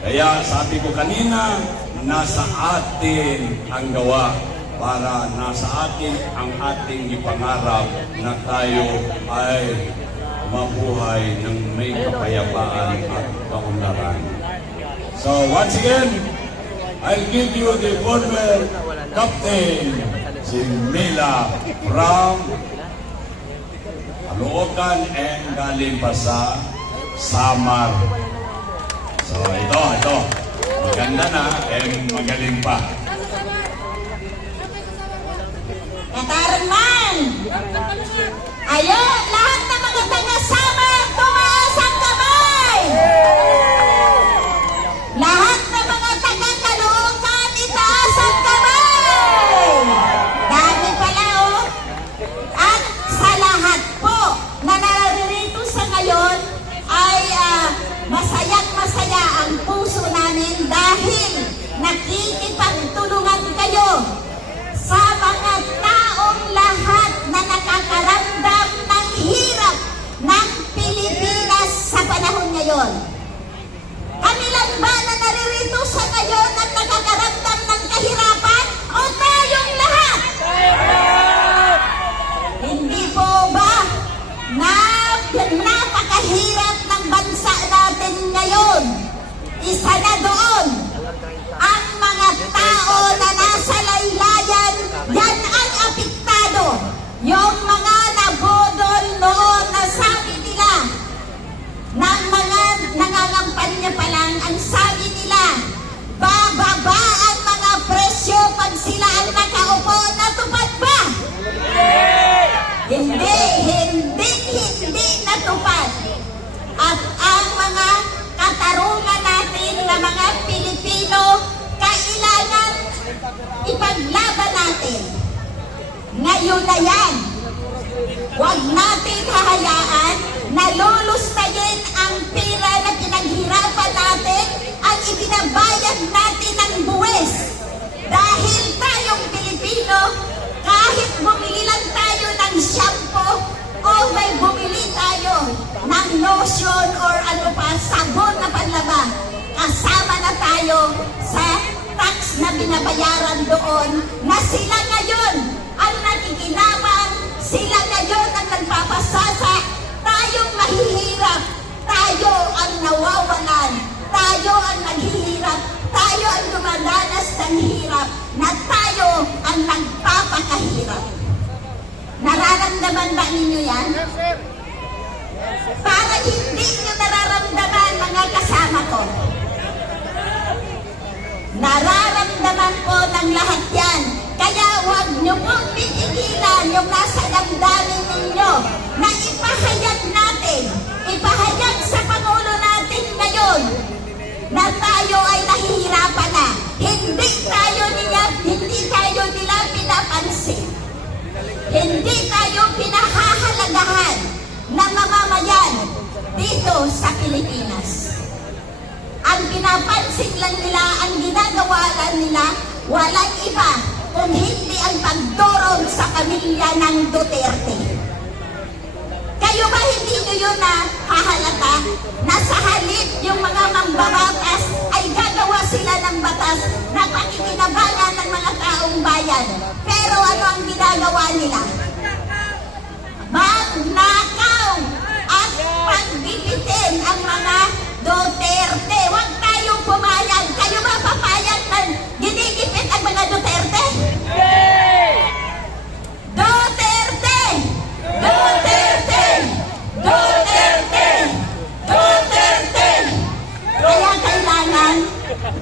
Kaya sabi ko kanina, nasa atin ang gawa para nasa atin ang ating ipangarap na tayo ay mabuhay ng may kapayapaan at kaunlaran. So once again, I'll give you the former captain, si Mila from Caloocan and galing pa sa Samar. So ito, maganda na and magaling pa. Katarman! Ayun, lahat ng mga taga-sama, tumaas ang kamay! Lahat ng mga taga-Caloocan, itaas ang kamay! Dami pala, oh! At sa lahat po na naririto sa ngayon ay masayang-masaya ang puso namin dahil nakikipagtulungan kayo sa mga taong lahat na nakakaramdam ng hirap ng Pilipinas sa panahon ngayon. Kami lang ba na naririto sa ngayon at nakakaramdam ng kahirapan o tayong lahat? Hindi po ba na napakahirap ng bansa natin ngayon? Isa na doon, ang mga tao na nasa laylayan, yan ang apektado. Yung mga nabodol noon na sabi nila, ng mga nangangampanya pa lang, ang sabi nila, bababa ang mga presyo pag sila ang nakaupo, natupad ba? Hindi natupad. At ang mga katarungan natin na mga Pilipino, kailangan ipaglaban natin. Ngayon na yan, huwag natin hahayaan na lulustayin ang pera na pinaghirapan natin at ibinabayad natin ng buwis. Dahil tayong Pilipino, kahit bumili lang tayo ng shampoo o may bumili tayo ng lotion or ano pa, sabon na panlaba, kasama na tayo sa tax na binabayaran doon na sila ngayon ang nakikinabang, sila ngayon ang nagpapasasa, tayong mahihirap, tayo ang nawawalan, tayo ang naghihirap, tayo ang dumadanas ng hirap, na tayo ang nagpapakahirap. Nararamdaman ba ninyo yan? Para hindi nyo nararamdaman, mga kasama ko. Nararamdaman ko ng lahat yan. Kaya huwag nyo pong pipigilan yung nasa damdamin ninyo na ipahayag natin, ipahayag sa Pangulo natin ngayon na tayo ay nahihirapan na. Hindi tayo nila pinapansin. Hindi tayo pinahahalagahan ng mamamayan dito sa Pilipinas. Ang pinapansin lang nila, ang ginagawa lang nila, walang iba kung hindi ang pagdurog sa pamilya ng Duterte. Kayo ba hindi nyo yun na hahalata na sa halip yung mga mambabatas ay gagawa sila ng batas na pakikinabangan ng mga taong bayan? Pero ano ang ginagawa nila? Magnakaw at pagbibitin ang mga Duterte. Huwag tayong pumayag. Kayo ba papayag na ginigipit ang mga Duterte? Duterte! Duterte! Duterte! Duterte! Kaya kailangan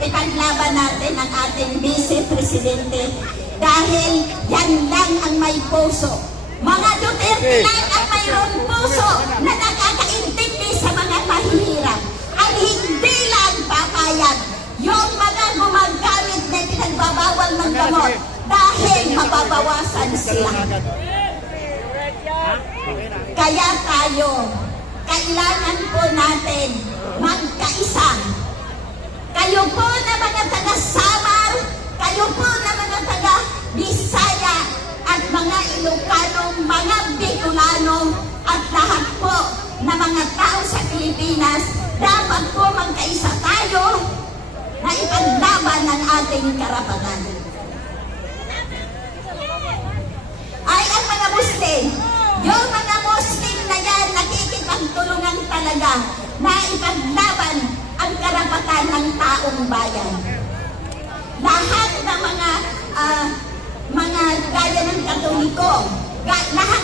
ipaglaban natin ang ating Vice Presidente dahil yan lang ang may puso. Mga Duterte lang ang mayroon puso na nakakaintindi sa mga mahihirap. Ang hindi lang papayag yung mga gumagamit na pinagbabawal ng gamot dahil mababawasan sila. Kaya tayo, kailangan po natin magkaisa. Kayo po na mga taga-Samar, kayo po na mga taga-Bisaya, at mga Ilocano, mga Bicolano, at lahat po na mga tao sa Pilipinas, dapat po magkaisa tayo na ipaglaban ng ating karapatan. Ay ang mga Muslim, yung mga Muslim na yan, nakikipagtulungan talaga na ipaglaban ang karapatan ng taong bayan. Lahat ng mga gaya ng Katoliko, lahat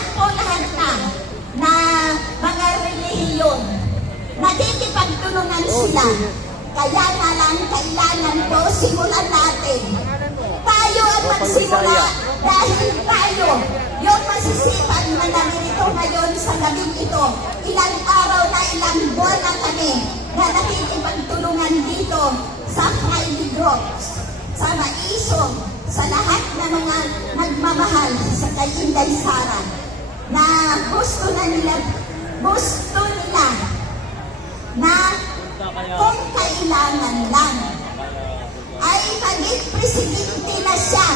na mga relihiyon, nakikipagtulungan sila. Kaya nga lang kailangan po simulan natin. Tayo Tropang magsimula Bisaya. dahil tayo, yung masisipag na naririto ngayon sa gabing ito, ilang araw na ilang buwan na kami na nakikipagtulungan dito sa Friday groups, sa Maisog, sa lahat ng mga nagmamahal sa kay Inday Sara na gusto nila na kung kailangan lang ay maging presidente na siya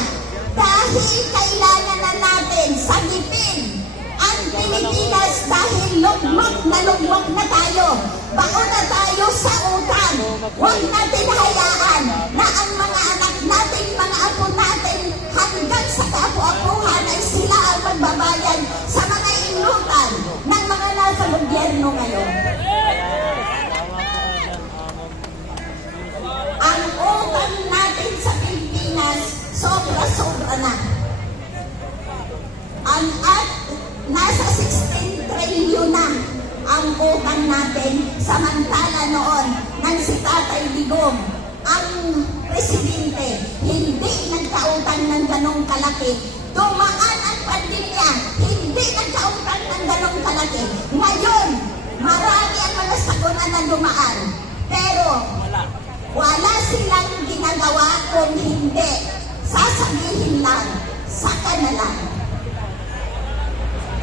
dahil kailangan na natin sagipin ang Pilipinas dahil lugmok na tayo. Baon na tayo sa utang. Huwag natin hayaan na ang mga anak natin, mga apo natin hanggang sa kaapu-apuhan ay sila ang magbabayad sa mga inutan ng mga nasa gobyerno ngayon. Ang utang natin sa Pilipinas, sobra-sobra na. Nasa 16 trilyon na ang utang natin, samantala noon nang si Tatay Digong ang presidente, hindi nagkautang ng ganong kalaki. Dumaan ang pandemya, hindi nagkautang ng ganong kalaki. Ngayon, marami ang mga sagunan na dumaan. Pero, wala silang ginagawa kung hindi. Sasabihin lang, saka na lang.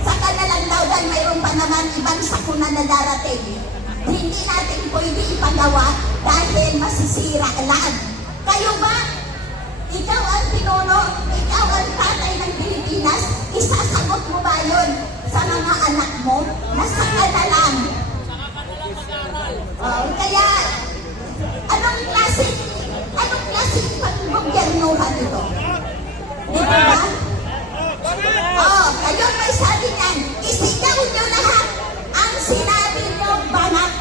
Saka na lang daw dahil mayroon pa naman ibang sakuna na darating. Hindi natin pwede ipagawa dahil masisira lang. Kayo ba? Ikaw ang pinuno, ikaw ang tatay ng Pilipinas, isasagot mo ba yun sa mga anak mo? Nasaka na lang. Kaya, anong klaseng pag-gobyernuhan ito? Di ba? Kayo may sabi niyan, isigaw nyo lahat ang sinabi nyo banat.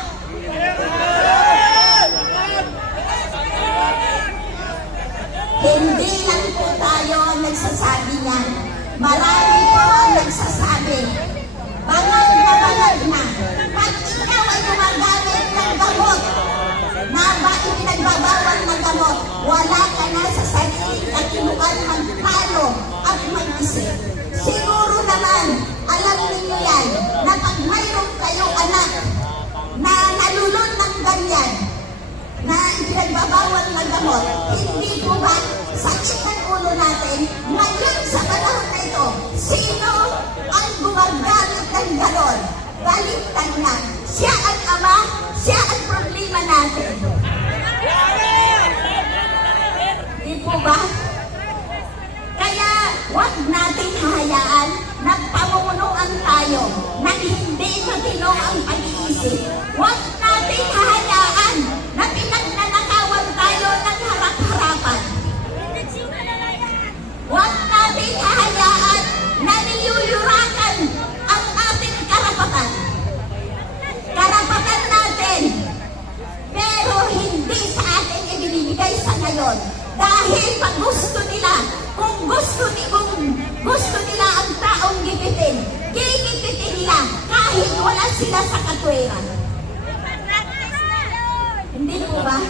Hindi lang po tayo ang nagsasabi niyan. Marami po ang nagsasabi. Banat na. Pag ikaw ay gumagamit ng gamot, na ba ipinagbabawal ng gamot, wala ka na sa sariling katinuan magpalo at mag-isip. Siguro naman, alam ninyo yan, na pag mayroon kayong anak na nalulun ng ganyan, na ipinagbabawal ng gamot, hindi po ba sakit ng ulo natin, ngayon sa panahon na ito, sino ang gumagamit ng ganon? Baliktad na. Siya ang ama, siya ang problema natin. Di po ba? Kaya huwag natin hahayaan na pamunuan tayo nang hindi matino ang pag-iisip. Huwag natin hahayaan na pinagnanakawan tayo ng harap-harapan. Huwag natin hahayaan na niyuyurakan ang ating karapatan. Karapatan natin, pero hindi sa atin ibinibigay sa ngayon. Dahil pag gusto nila, kung gusto nila ang taong gipitin, gigipitin nila kahit wala sila sa katwiran. Hindi po ba?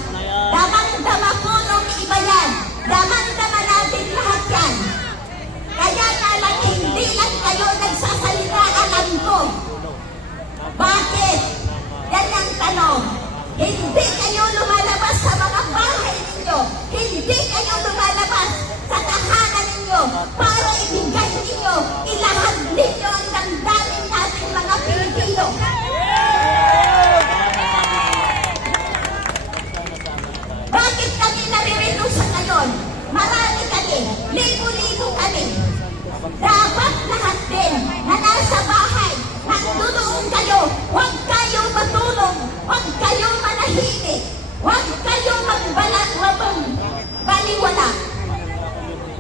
Damang-dama po nung iba yan. Damang-dama natin lahat yan. Kaya nga lang hindi lang kayo nagsasalita, alam ko. Bakit? Yan ang tanong. Hindi kayo lumalabas sa mga bahay ninyo. Hindi kayo lumalabas sa tahanan ninyo para ibigay ninyo, ilahad ninyo ang damdamin natin mga Pilipino. Bakit kami naririto sa ngayon? Marami kami, libo-libo kami. Dapat lahat din na nasa bahay, nagdudoon kayo, huwag kayo matulog, huwag kayo manahimik, huwag kayo baliwala.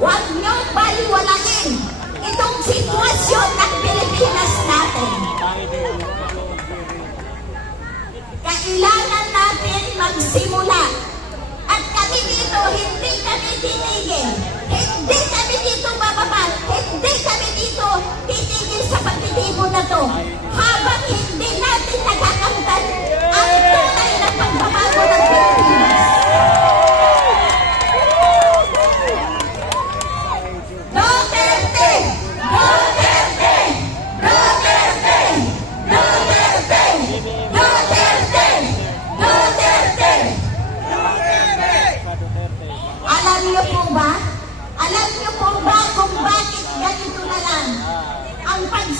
Huwag nyo baliwalain itong sitwasyon ng Pilipinas natin. Kailangan natin magsimula. At kami dito, hindi kami titigil. Hindi kami dito bababa. Hindi kami dito titigil sa pagtitibo na to. Habang hindi natin nakakamtan ang tunay na pagbabago ng Pilipinas.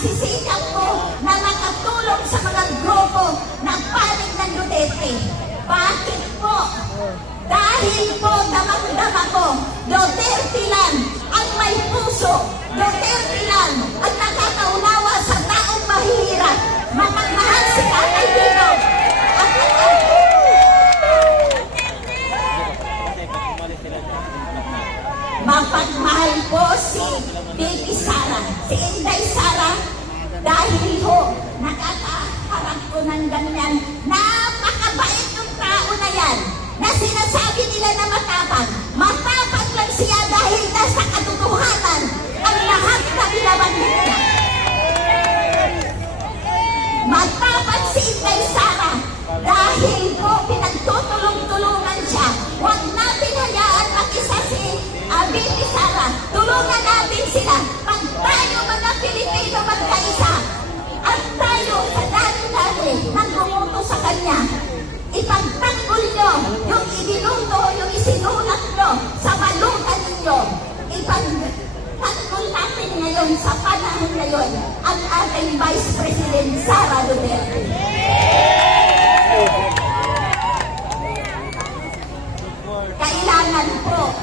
Pagsisikap ko na makatulong sa mga grupo ng panig ng Duterte. Bakit po? Dahil po damang-dama ko, Duterte lang ang may puso, Duterte lang ang nakakaunawa sa taong mahihirap. Mapagmahal si Tatay Digong at mapagmahal po si Baby Sara, si Inday Sara, dahil ho, nakakaharap ko ng ganyan. Napakabait yung tao na yan, na sinasabi nila na matapang. Matapang lang siya dahil nasa katotohanan ang lahat na binabanggit niya. Matapang si Inday Sara dahil po pinagtutulong-tulungan siya. Huwag natin hayaan mag-isa si Baby Sara. Tulungan natin sila. Pag tayo mga Pilipino magkaisa at tayo sa dami-dami nang bumuto sa kanya, ipagtanggol nyo yung ibinuto, yung isinulat nyo sa balutan ninyo. Ipagtanggol natin ngayon sa panahon ngayon ang ating Vice President Sara Duterte. Kailangan po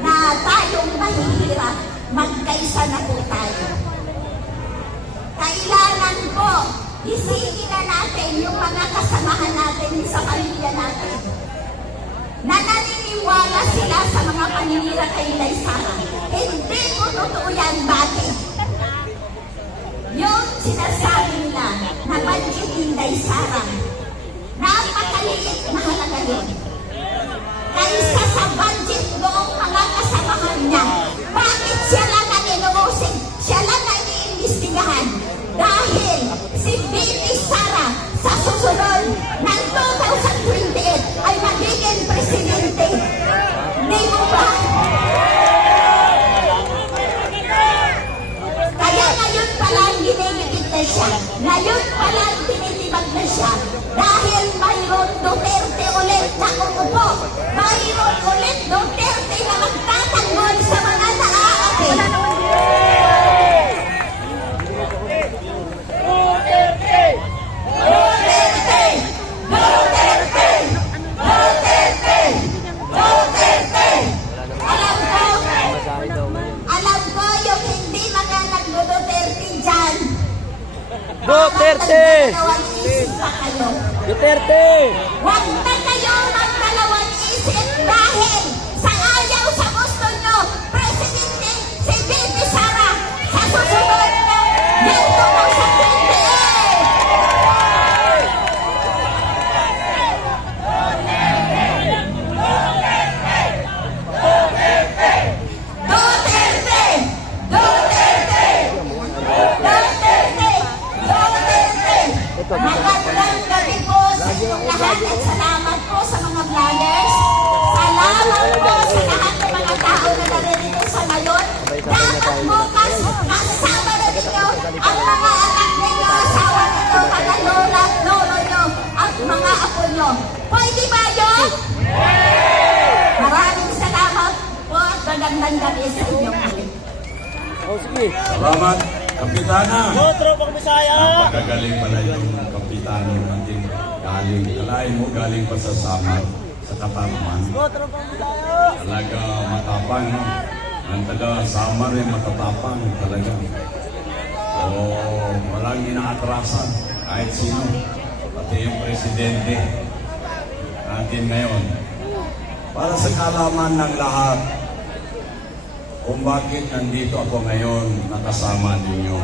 na tayong mahihirap, magkaisa na po tayo. Kailangan po, isipin na natin yung mga kasamahan natin sa pamilya natin na naniniwala sila sa mga paninira kay Inday Sara. Hindi ko totoo yan. Bakit? Yung sinasabi nila na budget Inday Sara, napakaliit na halaga yun. Kaysa sa budget noong mga kasamahan niya. Bakit siya lang ang inuusig? Siya lang ang iniimbestigahan. Dahil si Baby Sara sa susunod ng 2028 ay magiging presidente. Hindi mo ba? Kaya ngayon pala ginigigit na siya. Ngayon pala tinitibag na siya. Dahil mayroon Duterte ulit na umupo. Mayroon ulit Duterte na magtatanggol sa mga naaapil. Duterte! Duterte! Duterte! Duterte! Duterte! Alam ko yung hindi mga nag-Duterte dyan. Duterte! Duterte! Huwag na kayo magdalawang isip dahil sa ayaw sa gusto nyo, Presidente si Baby Sara sa susunod na yung 2028. Duterte! Duterte! Duterte! Duterte! Magandang gabi po sa inyong lahat at salamat po sa mga vloggers. Salamat po sa lahat ng mga tao na naririto sa ngayon. Dapat bukas kasama na ninyo ang mga anak ninyo, asawa ninyo, mga lola at lolo nyo at mga apo nyo. Pwede ba yun? Maraming salamat po at magandang gabi sa inyong lahat. Oh, sige. Salamat, Kapitana. Tropang Bisaya! Napakagaling pala yung kapitano natin. Galing, kalahin mo, galing pa sa Samar, sa Katarman. Tropang Bisaya! Talaga matapang, no? Ang taga Samar ay matatapang talaga. Walang inaatrasan, kahit sino. Pati yung presidente natin ngayon. Para sa kalaman ng lahat, kung bakit nandito ako ngayon nakasama ninyo.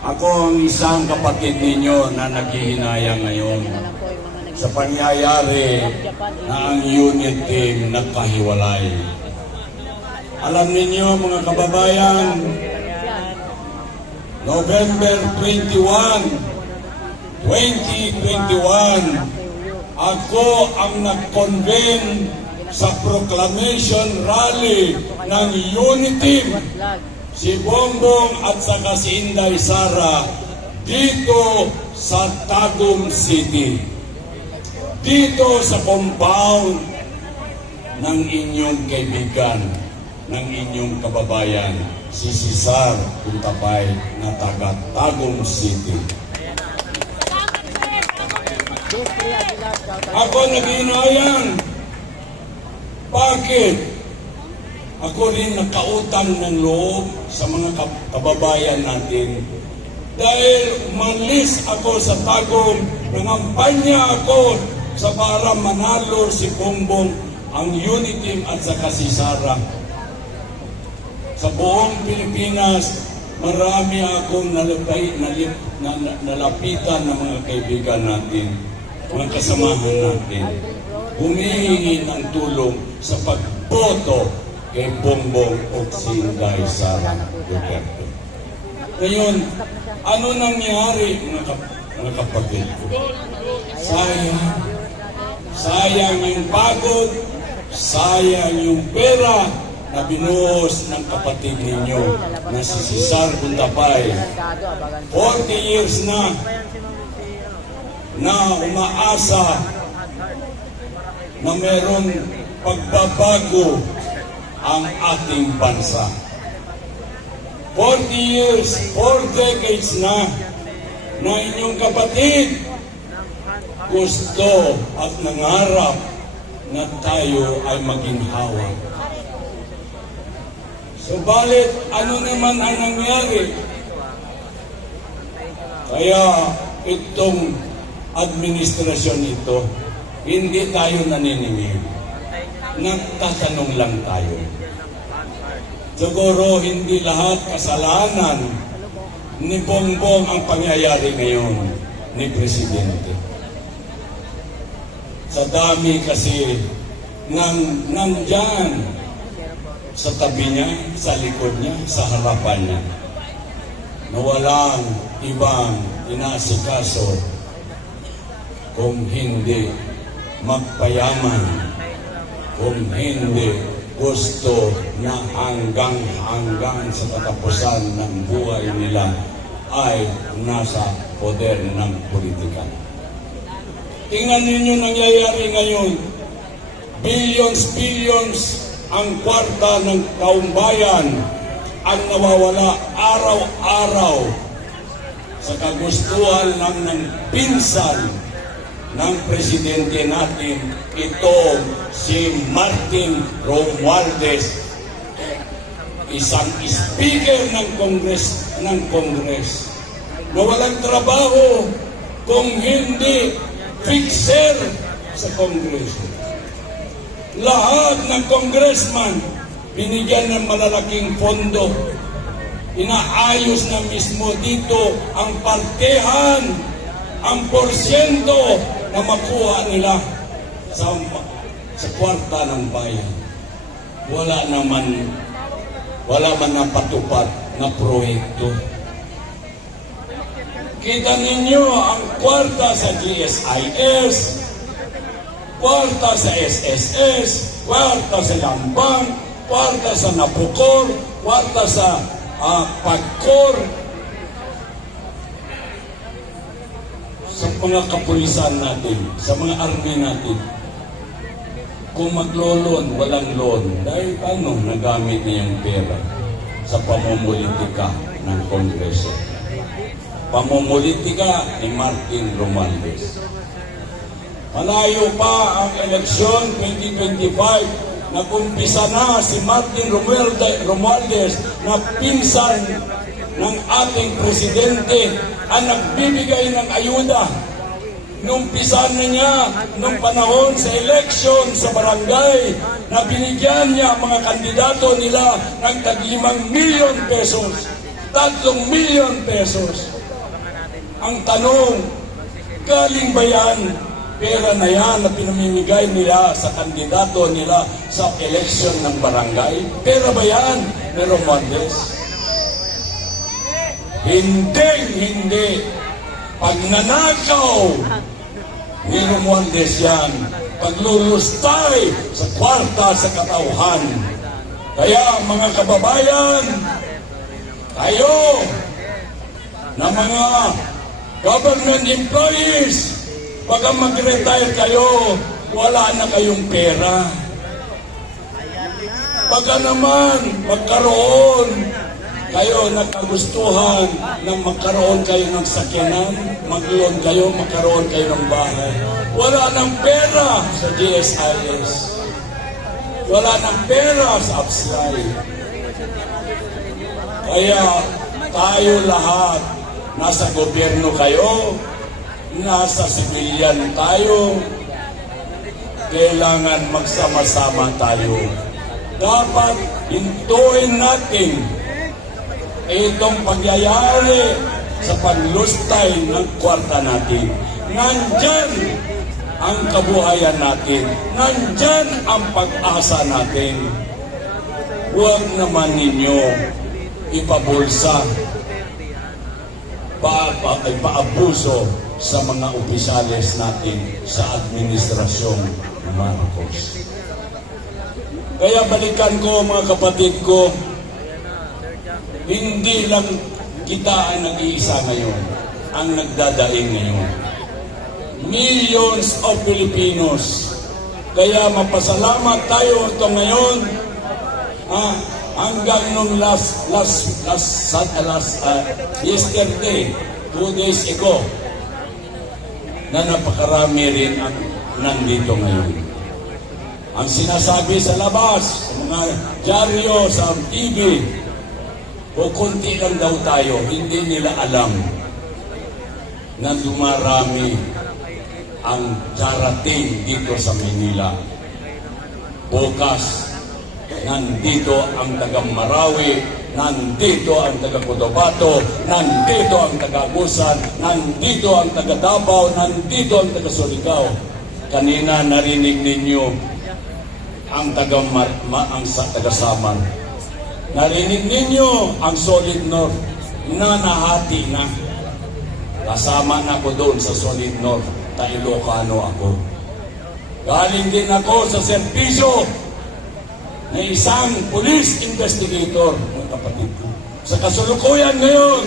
Ako ang isang kapatid ninyo na naghihinayang ngayon sa pangyayari na ang unit team nagkahiwalay. Alam ninyo mga kababayan, November 21, 2021, ako ang nag-convene sa proclamation rally ng Unity, si Bongbong at saka si Inday Sara dito sa Tagum City. Dito sa compound ng inyong kaibigan, ng inyong kababayan, si Cesar Puntapay na taga Tagum City. Ako nag-inayang. Bakit? Ako rin nakautang ng loob sa mga kababayan natin. Dahil umalis ako sa Tagum, nangampanya ako sa para manalo si Bongbong, ang unity team at saka si Sara. Sa buong Pilipinas, marami akong nalapitan ng mga kaibigan natin, mga kasamahan natin, humihingi ng tulong sa pagboto kay Bongbong o si Inday Sara Duterte. Ngayon, ano nangyari mga kapatid ko? Sayang yung pagod, sayang yung pera na binuhos ng kapatid ninyo na si Cesar Puntapay. 40 years na umaasa na meron pagbabago ang ating bansa. 40 years, 4 decades na inyong kapatid gusto at nangarap na tayo ay maginhawa. Subalit, ano naman ang nangyari? Kaya itong administrasyon ito, hindi tayo naniningil. Nagtatanong lang tayo. Siguro hindi lahat kasalanan ni Bongbong ang pangyayari ngayon ni Presidente. Sa dami kasi nandyan sa tabi niya, sa likod niya, sa harapan niya, na walang ibang inasikaso kung hindi magpayaman, kung hindi gusto na hanggang sa katapusan ng buhay nila ay nasa poder ng politika. Tingnan ninyo nangyayari ngayon. Billions ang kwarta ng kaumbayan ang nawawala araw-araw sa kagustuhan lang ng pinsan ng presidente natin, itong si Martin Romualdez, isang speaker ng Congress na walang trabaho kung hindi fixer sa Kongreso. Lahat ng congressman binigyan ng malalaking pondo. Inaayos na mismo dito ang partehan, ang porsyento na makuha nila sa kwarta ng bayan. Wala man napatupad na proyekto. Kita ninyo ang kwarta sa GSIS, kwarta sa SSS, kwarta sa Lambang, kwarta sa Napocor, kwarta sa Pagcor, sa mga kapulisan natin, sa mga army natin. Kung maglolon, walang loan. Dahil ano, nagamit niya yung pera sa pamumulitika ng Kongreso. Pamumulitika ni Martin Romualdez. Malayo pa ang eleksyon 2025, nag-umpisa na si Martin Romualdez na pinsan ng ating presidente ang nagbibigay ng ayuda. Numpisan na niya nung panahon sa eleksyon sa barangay na binigyan niya mga kandidato nila ng tag-5 milyon pesos, 3 milyon pesos. Ang tanong, galing ba yan? Pera na yan na pinamimigay nila sa kandidato nila sa eleksyon ng barangay? Pera ba yan ni Romualdez? Hindi. Pagnanakaw ni Romualdez yan. Paglulustay sa kwarta sa katauhan. Kaya mga kababayan, kayo na mga government employees, pagka mag-retire kayo, wala na kayong pera. Pagka naman magkaroon kayo nagkagustuhan na magkaroon kayo ng sakyanan, mag-loan kayo, magkaroon kayo ng bahay. Wala ng pera sa GSIS. Wala ng pera sa APSLAI. Kaya tayo lahat, nasa gobyerno kayo, nasa sibilyan tayo, kailangan magsama-sama tayo. Dapat hintuin natin itong pagyayari sa panlustay ng kwarta natin. Nandyan ang kabuhayan natin. Nandyan ang pag-asa natin. Huwag naman ninyo ipabulsa, ipaabuso sa mga opisyales natin sa administrasyong Marcos. Kaya balikan ko mga kapatid ko, hindi lang kita ang nag-iisa ngayon, ang nagdadaing ngayon. Millions of Filipinos. Kaya mapasalamat tayo ito ngayon hanggang nung yesterday, 2 days ago, na napakarami rin ang nandito ngayon. Ang sinasabi sa labas, sa mga dyaryo, sa TV, o konti lang daw tayo, hindi nila alam na dumarami ang darating dito sa Manila. Bukas, nandito ang taga Marawi, nandito ang taga Cotabato, nandito ang taga Agusan, nandito ang taga Davao, nandito ang taga Surigao. Kanina narinig ninyo ang taga Samar. Narinig ninyo ang Solid North na nahati na. Kasama na ako doon sa Solid North, Ilocano ako. Galing din ako sa serbisyo na isang police investigator, mga kapatid ko. Sa kasalukuyan ngayon,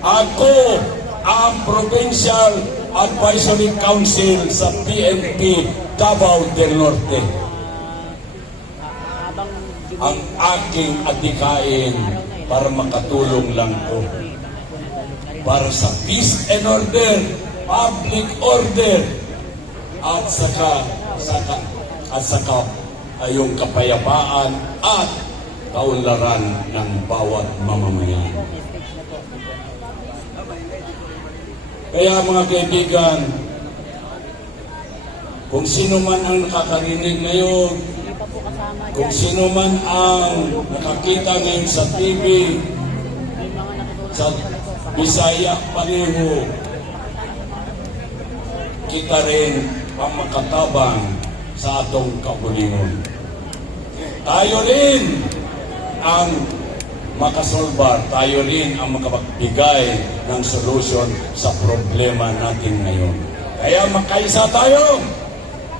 ako ang Provincial Advisory Council sa PNP Davao del Norte. Ang aking adikain para makatulong lang ko para sa peace and order, public order, at saka yung kapayapaan at kaunlaran ng bawat mamamayan. Kaya mga kaibigan, kung sino man ang nakakarinig ngayon, kung sino man ang nakakita ngayon sa TV, sa Bisaya pareho, kita rin ang makatabang sa atong kabulingon. Tayo rin ang makasolbar, tayo rin ang makapagbigay ng solusyon sa problema natin ngayon. Kaya makaisa tayo,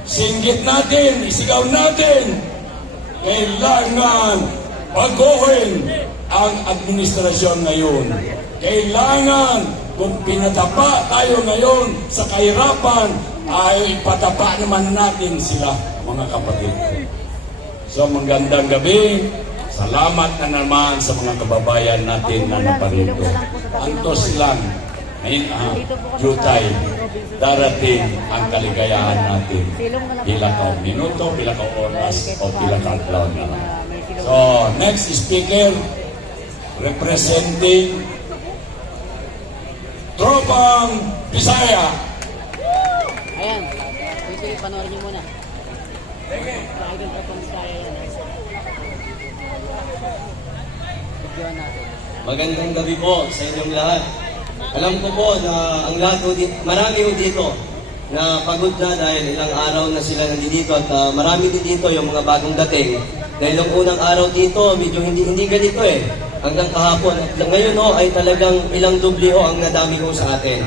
singgit natin, isigaw natin, kailangan baguhin ang administrasyon ngayon. Kailangan, kung pinatapa tayo ngayon sa kahirapan, ay ipatapa naman natin sila, mga kapatid. So, magandang gabi. Salamat na naman sa mga kababayan natin na naparito. Antos lang, jutay, darating ang kaligayahan natin. Pila ka minuto, pila ka oras, o pila ka adlaw na lang. So, next speaker, representing Tropang Bisaya. Ayan, ito panoorin niyo muna. Sige. Idol Tropang Bisaya yan. Videoan natin. Magandang gabi po sa inyong lahat. Alam ko po na ang lahat marami ho dito na pagod na dahil ilang araw na sila nandito at marami din dito yung mga bagong dating. Dahil yung unang araw dito, medyo hindi ganito hanggang kahapon. At ngayon ay talagang ilang dubli ang nadami ho sa atin.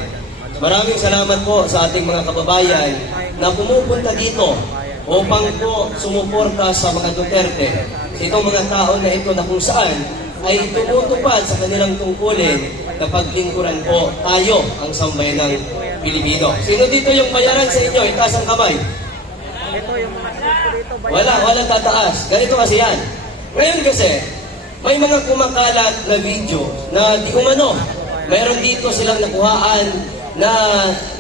Maraming salamat po sa ating mga kababayan na pumupunta dito upang po sumuporta sa mga Duterte. Itong mga tao na ito na kung saan ay tumutupad sa kanilang tungkulin na paglingkuran po tayo ang sambayanang Pilipino. Sino dito yung bayaran sa inyo? Itaas ang kamay. Ito yung mga dito. Walang tataas. Ganito kasi yan. Ngayon kasi, may mga kumakalat na video na di umano, mayroon dito silang nakuhaan na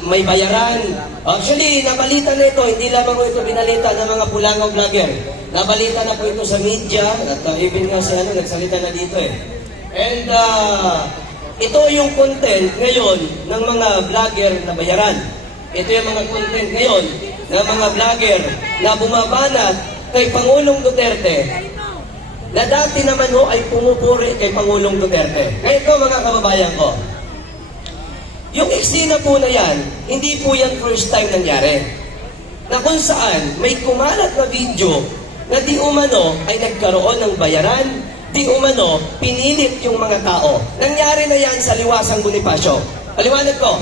may bayaran. Actually, nabalita na ito, hindi lamang ko ito binalita ng mga pulangaw vlogger. Nabalita na po ito sa media, at even nga si nagsalita na dito eh. And ito yung content ngayon ng mga vlogger na bayaran. Ito yung mga content ngayon ng mga vlogger na bumabanat kay Pangulong Duterte, na dati naman ho ay pumupuri kay Pangulong Duterte. Kaya ito mga kababayan ko, yung eksena po na yan, hindi po yan first time nangyari. Na kung saan may kumalat na video na di umano ay nagkaroon ng bayaran, di umano pinilit yung mga tao. Nangyari na yan sa Liwasang Bonifacio. Paliwanag ko,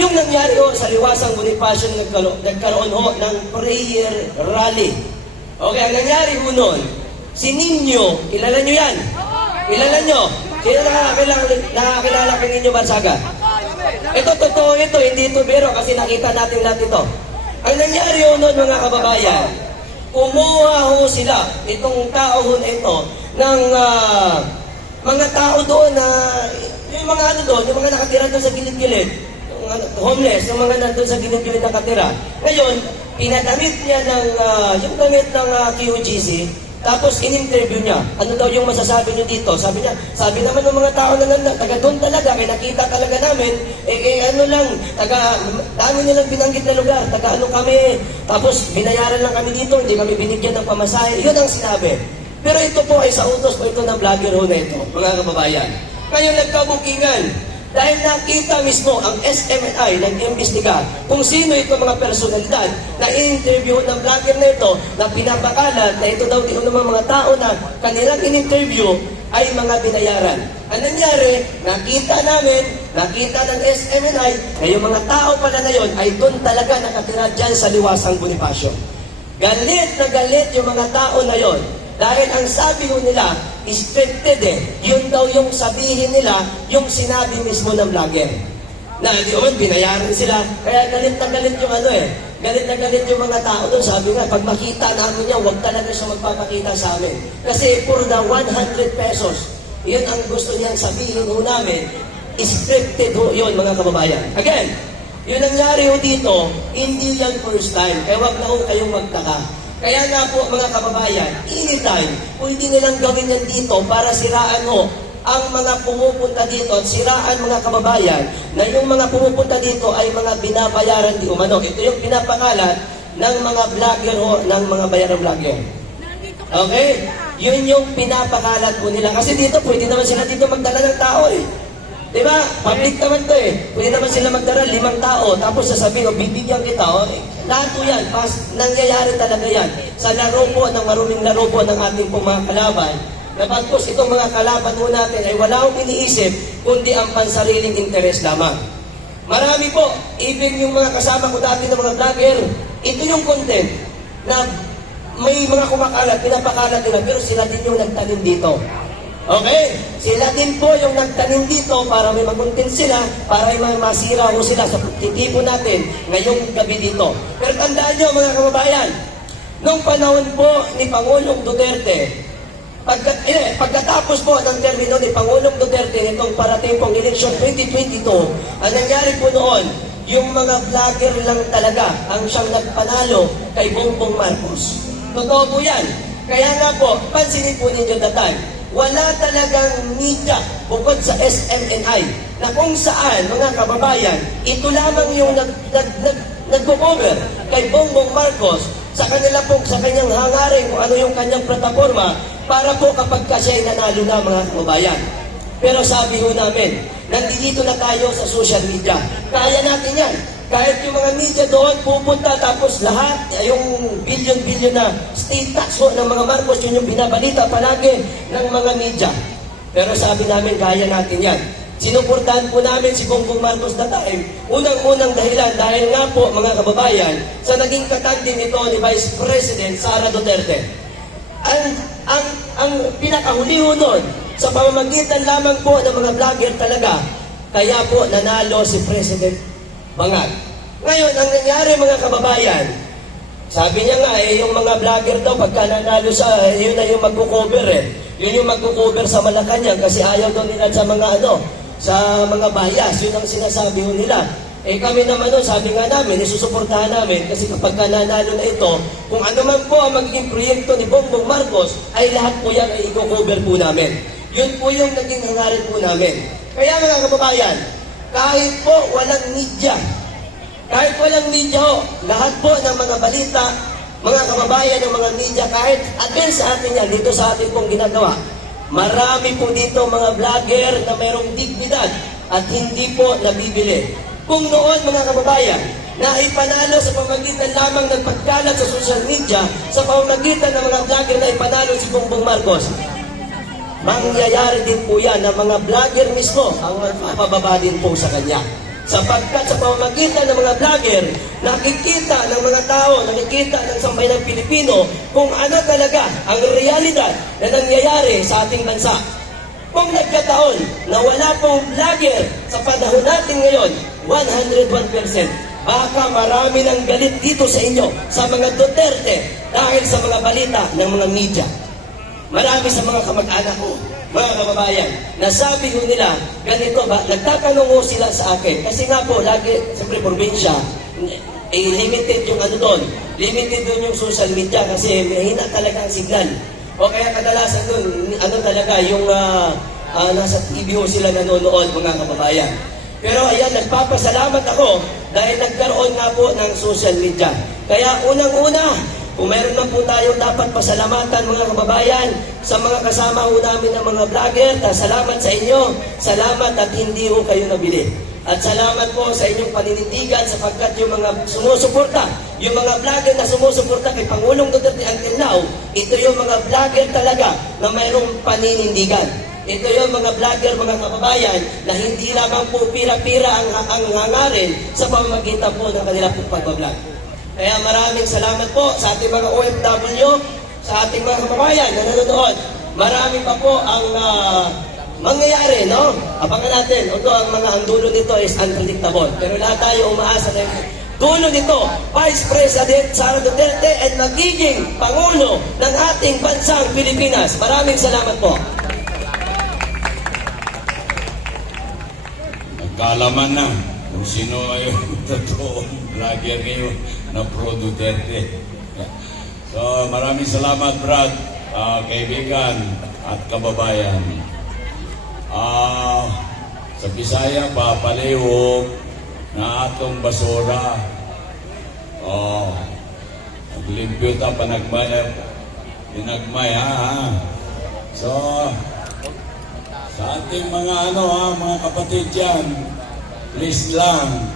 yung nangyari ho sa Liwasang Bonifacio nagkaroon ho ng prayer rally. Okay, ang nangyari ho nun, si Nino, kilala nyo yan? Kilala nyo? Sino nakakilala kay Nino Barsaga? Ito, totoo ito, hindi ito biro kasi nakita natin lahat ito. Ang nangyari ho nun mga kababayan, kumuha ho sila, itong tao ho na ito, ng mga tao doon na, yung mga ano doon, yung mga nakatira doon sa gilid-gilid, yung homeless, yung mga nandun sa gilid-gilid nakatira. Ngayon, pinadamit niya ng, yung damit ng QGC, tapos in-interview niya, ano daw yung masasabi niyo dito? Sabi niya, sabi naman ng mga tao na taga doon talaga, kaya nakita talaga namin, ano lang, dami nilang binanggit na lugar, taga ano kami, tapos binayaran lang kami dito, hindi kami binigyan ng pamasahe, yun ang sinabi. Pero ito po ay sa utos po ito ng vlogger ho na ito, mga kababayan. Ngayon nagkabukingan, dahil nakita mismo ang SMNI nag-imbestiga kung sino ito mga personalidad na in-interview ng vlogger na ito na pinapakalat na ito daw di naman mga tao na kanilang in-interview ay mga binayaran. Ang nangyari, nakita namin, nakita ng SMNI na yung mga tao pala na yun ay doon talaga nakatira dyan sa Liwasang Bonifacio. Galit na galit yung mga tao na yon. Dahil ang sabi ko nila, scripted eh. Yun daw yung sabihin nila, yung sinabi mismo ng vlogger. Na di naman, binayaran sila. Kaya galit na galit yung ano eh. Galit na galit yung mga tao doon. Sabi nga, pag makita namin niya, huwag talaga siya magpapakita sa amin. Kasi for the 100 pesos, yun ang gusto niyang sabihin ho namin, scripted ho yun mga kababayan. Again, yun nangyari ho dito, hindi yan first time. Kaya huwag na ho kayong magtaka. Kaya nga po mga kababayan, anytime, pwede nilang gawin yan dito para siraan ho ang mga pumupunta dito at siraan mga kababayan na yung mga pumupunta dito ay mga binabayaran di umano. Ito yung pinapangalan ng mga vlogger ho, ng mga bayaran vlogger. Okay? Yun yung pinapakalat po nila. Kasi dito, pwede naman sila dito magdala ng tao eh. Diba? Public naman to eh. Pwede naman sila magdala 5 tao, tapos sasabihin, bibigyan kita. Lahat po yan, nangyayari talaga yan. Sa laro po, ng maruming laro po ng ating pong mga kalaban, na pagpos itong mga kalaban po natin ay wala akong iniisip, kundi ang pansariling interes lamang. Marami po, even yung mga kasama ko dati ng mga vlogger, ito yung content na may mga kumakalat, pinapakalat nila, pero sila din yung nagtanim dito. Okay? Sila din po yung nagtanim dito para may mag-content sila, para may masira ho sila sa titipo natin ngayong gabi dito. Pero tandaan nyo mga kababayan, nung panahon po ni Pangulong Duterte, pagkatapos po ng termino ni Pangulong Duterte nitong parating pong eleksyon 2022, ang nangyari po noon, yung mga vlogger lang talaga ang siyang nagpanalo kay Bongbong Marcos. Totoo po yan. Kaya nga po, pansinin po ninyo datan, wala talagang media bukod sa SMNI na kung saan, mga kababayan, ito lamang yung nag-cover kay Bongbong Marcos sa kanyang hangarin kung ano yung kanyang plataforma para po kapag siya ay nanalo na mga kababayan. Pero sabi ho namin, nandito na tayo sa social media. Kaya natin yan. Kahit yung mga media doon pupunta tapos lahat, yung billion-billion na state tax ho ng mga Marcos, yun yung binabalita palagi ng mga media. Pero sabi namin, kaya natin yan. Sinuportahan po namin si Bongbong Marcos na time. Unang-unang dahilan dahil nga po mga kababayan sa naging katandem nito ni Vice President Sara Duterte. Ang pinakahuli ho nun, sa pamamagitan lamang po ng mga vlogger talaga, kaya po nanalo si President Bangag. Ngayon, ang nangyari mga kababayan, sabi niya nga, yung mga vlogger daw, pagka nanalo sa, yun na yung magkukover eh. Yun yung magkukover sa Malacanang kasi ayaw daw nila sa mga sa mga bias. Yun ang sinasabi ho nila. Eh kami naman sabi nga namin, isusuportahan namin kasi kapag nanalo na ito, kung ano man po ang magiging proyekto ni Bongbong Marcos, ay lahat po yan ay i-cover po namin. Yun po yung naging hangarin po namin. Kaya mga kababayan, kahit po walang media, lahat po ng mga balita, mga kababayan ng mga media, kahit advance sa atin yan, dito sa atin pong ginagawa, marami po dito mga vlogger na mayroong dignidad at hindi po nabibili. Kung noon mga kababayan, na ipanalo sa pamagitan lamang ng pagkalat sa social media, sa pamamagitan ng mga vlogger na ipanalo si Bongbong Marcos, mangyayari din po yan na mga vlogger mismo ang magpapababa din po sa kanya. Sapagkat sa pamamagitan ng mga vlogger, nakikita ng mga tao, nakikita ng sambayanang Pilipino kung ano talaga ang realidad na nangyayari sa ating bansa. Kung nagkataon na wala pong vlogger sa panahon natin ngayon, 101%, baka marami ng galit dito sa inyo, sa mga Duterte, dahil sa mga balita ng mga media. Marami sa mga kamag-anak ko, mga kababayan, nasabi ko nila, ganito ba, nagtatanong ko sila sa akin, kasi nga po, lagi, siyempre, probinsya, limited yung doon, limited doon yung social media, kasi mahina talaga ang signal. O kaya kadalasan doon, talaga, yung nasa TV ho sila nanonood, mga kababayan. Pero ayan, nagpapasalamat ako dahil nagkaroon nga po ng social media. Kaya unang-una, kung meron man po tayong dapat pasalamatan mga kababayan sa mga kasama ho namin ng mga vlogger, salamat sa inyo, salamat at hindi ho kayo nabili. At salamat po sa inyong paninindigan sapagkat yung mga sumusuporta, yung mga vlogger na sumusuporta kay Pangulong Duterte until now, ito yung mga vlogger talaga na mayroong paninindigan. Ito yung mga vlogger, mga kababayan, na hindi lamang po pira-pira ang hangarin sa pamamagitan po ng kanilang pagbablog. Kaya maraming salamat po sa ating mga OFW, sa ating mga kababayan na nanonood. Marami pa po ang mangyayari, no? Abangan natin. Although ang dulo nito is unpredictable. Pero lahat tayo umaasa na yung dulo nito, Vice President Sara Duterte at magiging Pangulo ng ating bansang Pilipinas. Maraming salamat po. Nagkaalaman na kung sino ay totoong vlogger ngayon na pro Duterte. So maraming salamat Brad, kaibigan at kababayan. Sa Bisaya, papalihog na atong basura. Naglimpyo ta pinagmay ha. So sa ating mga mga kapatid dyan, please lang,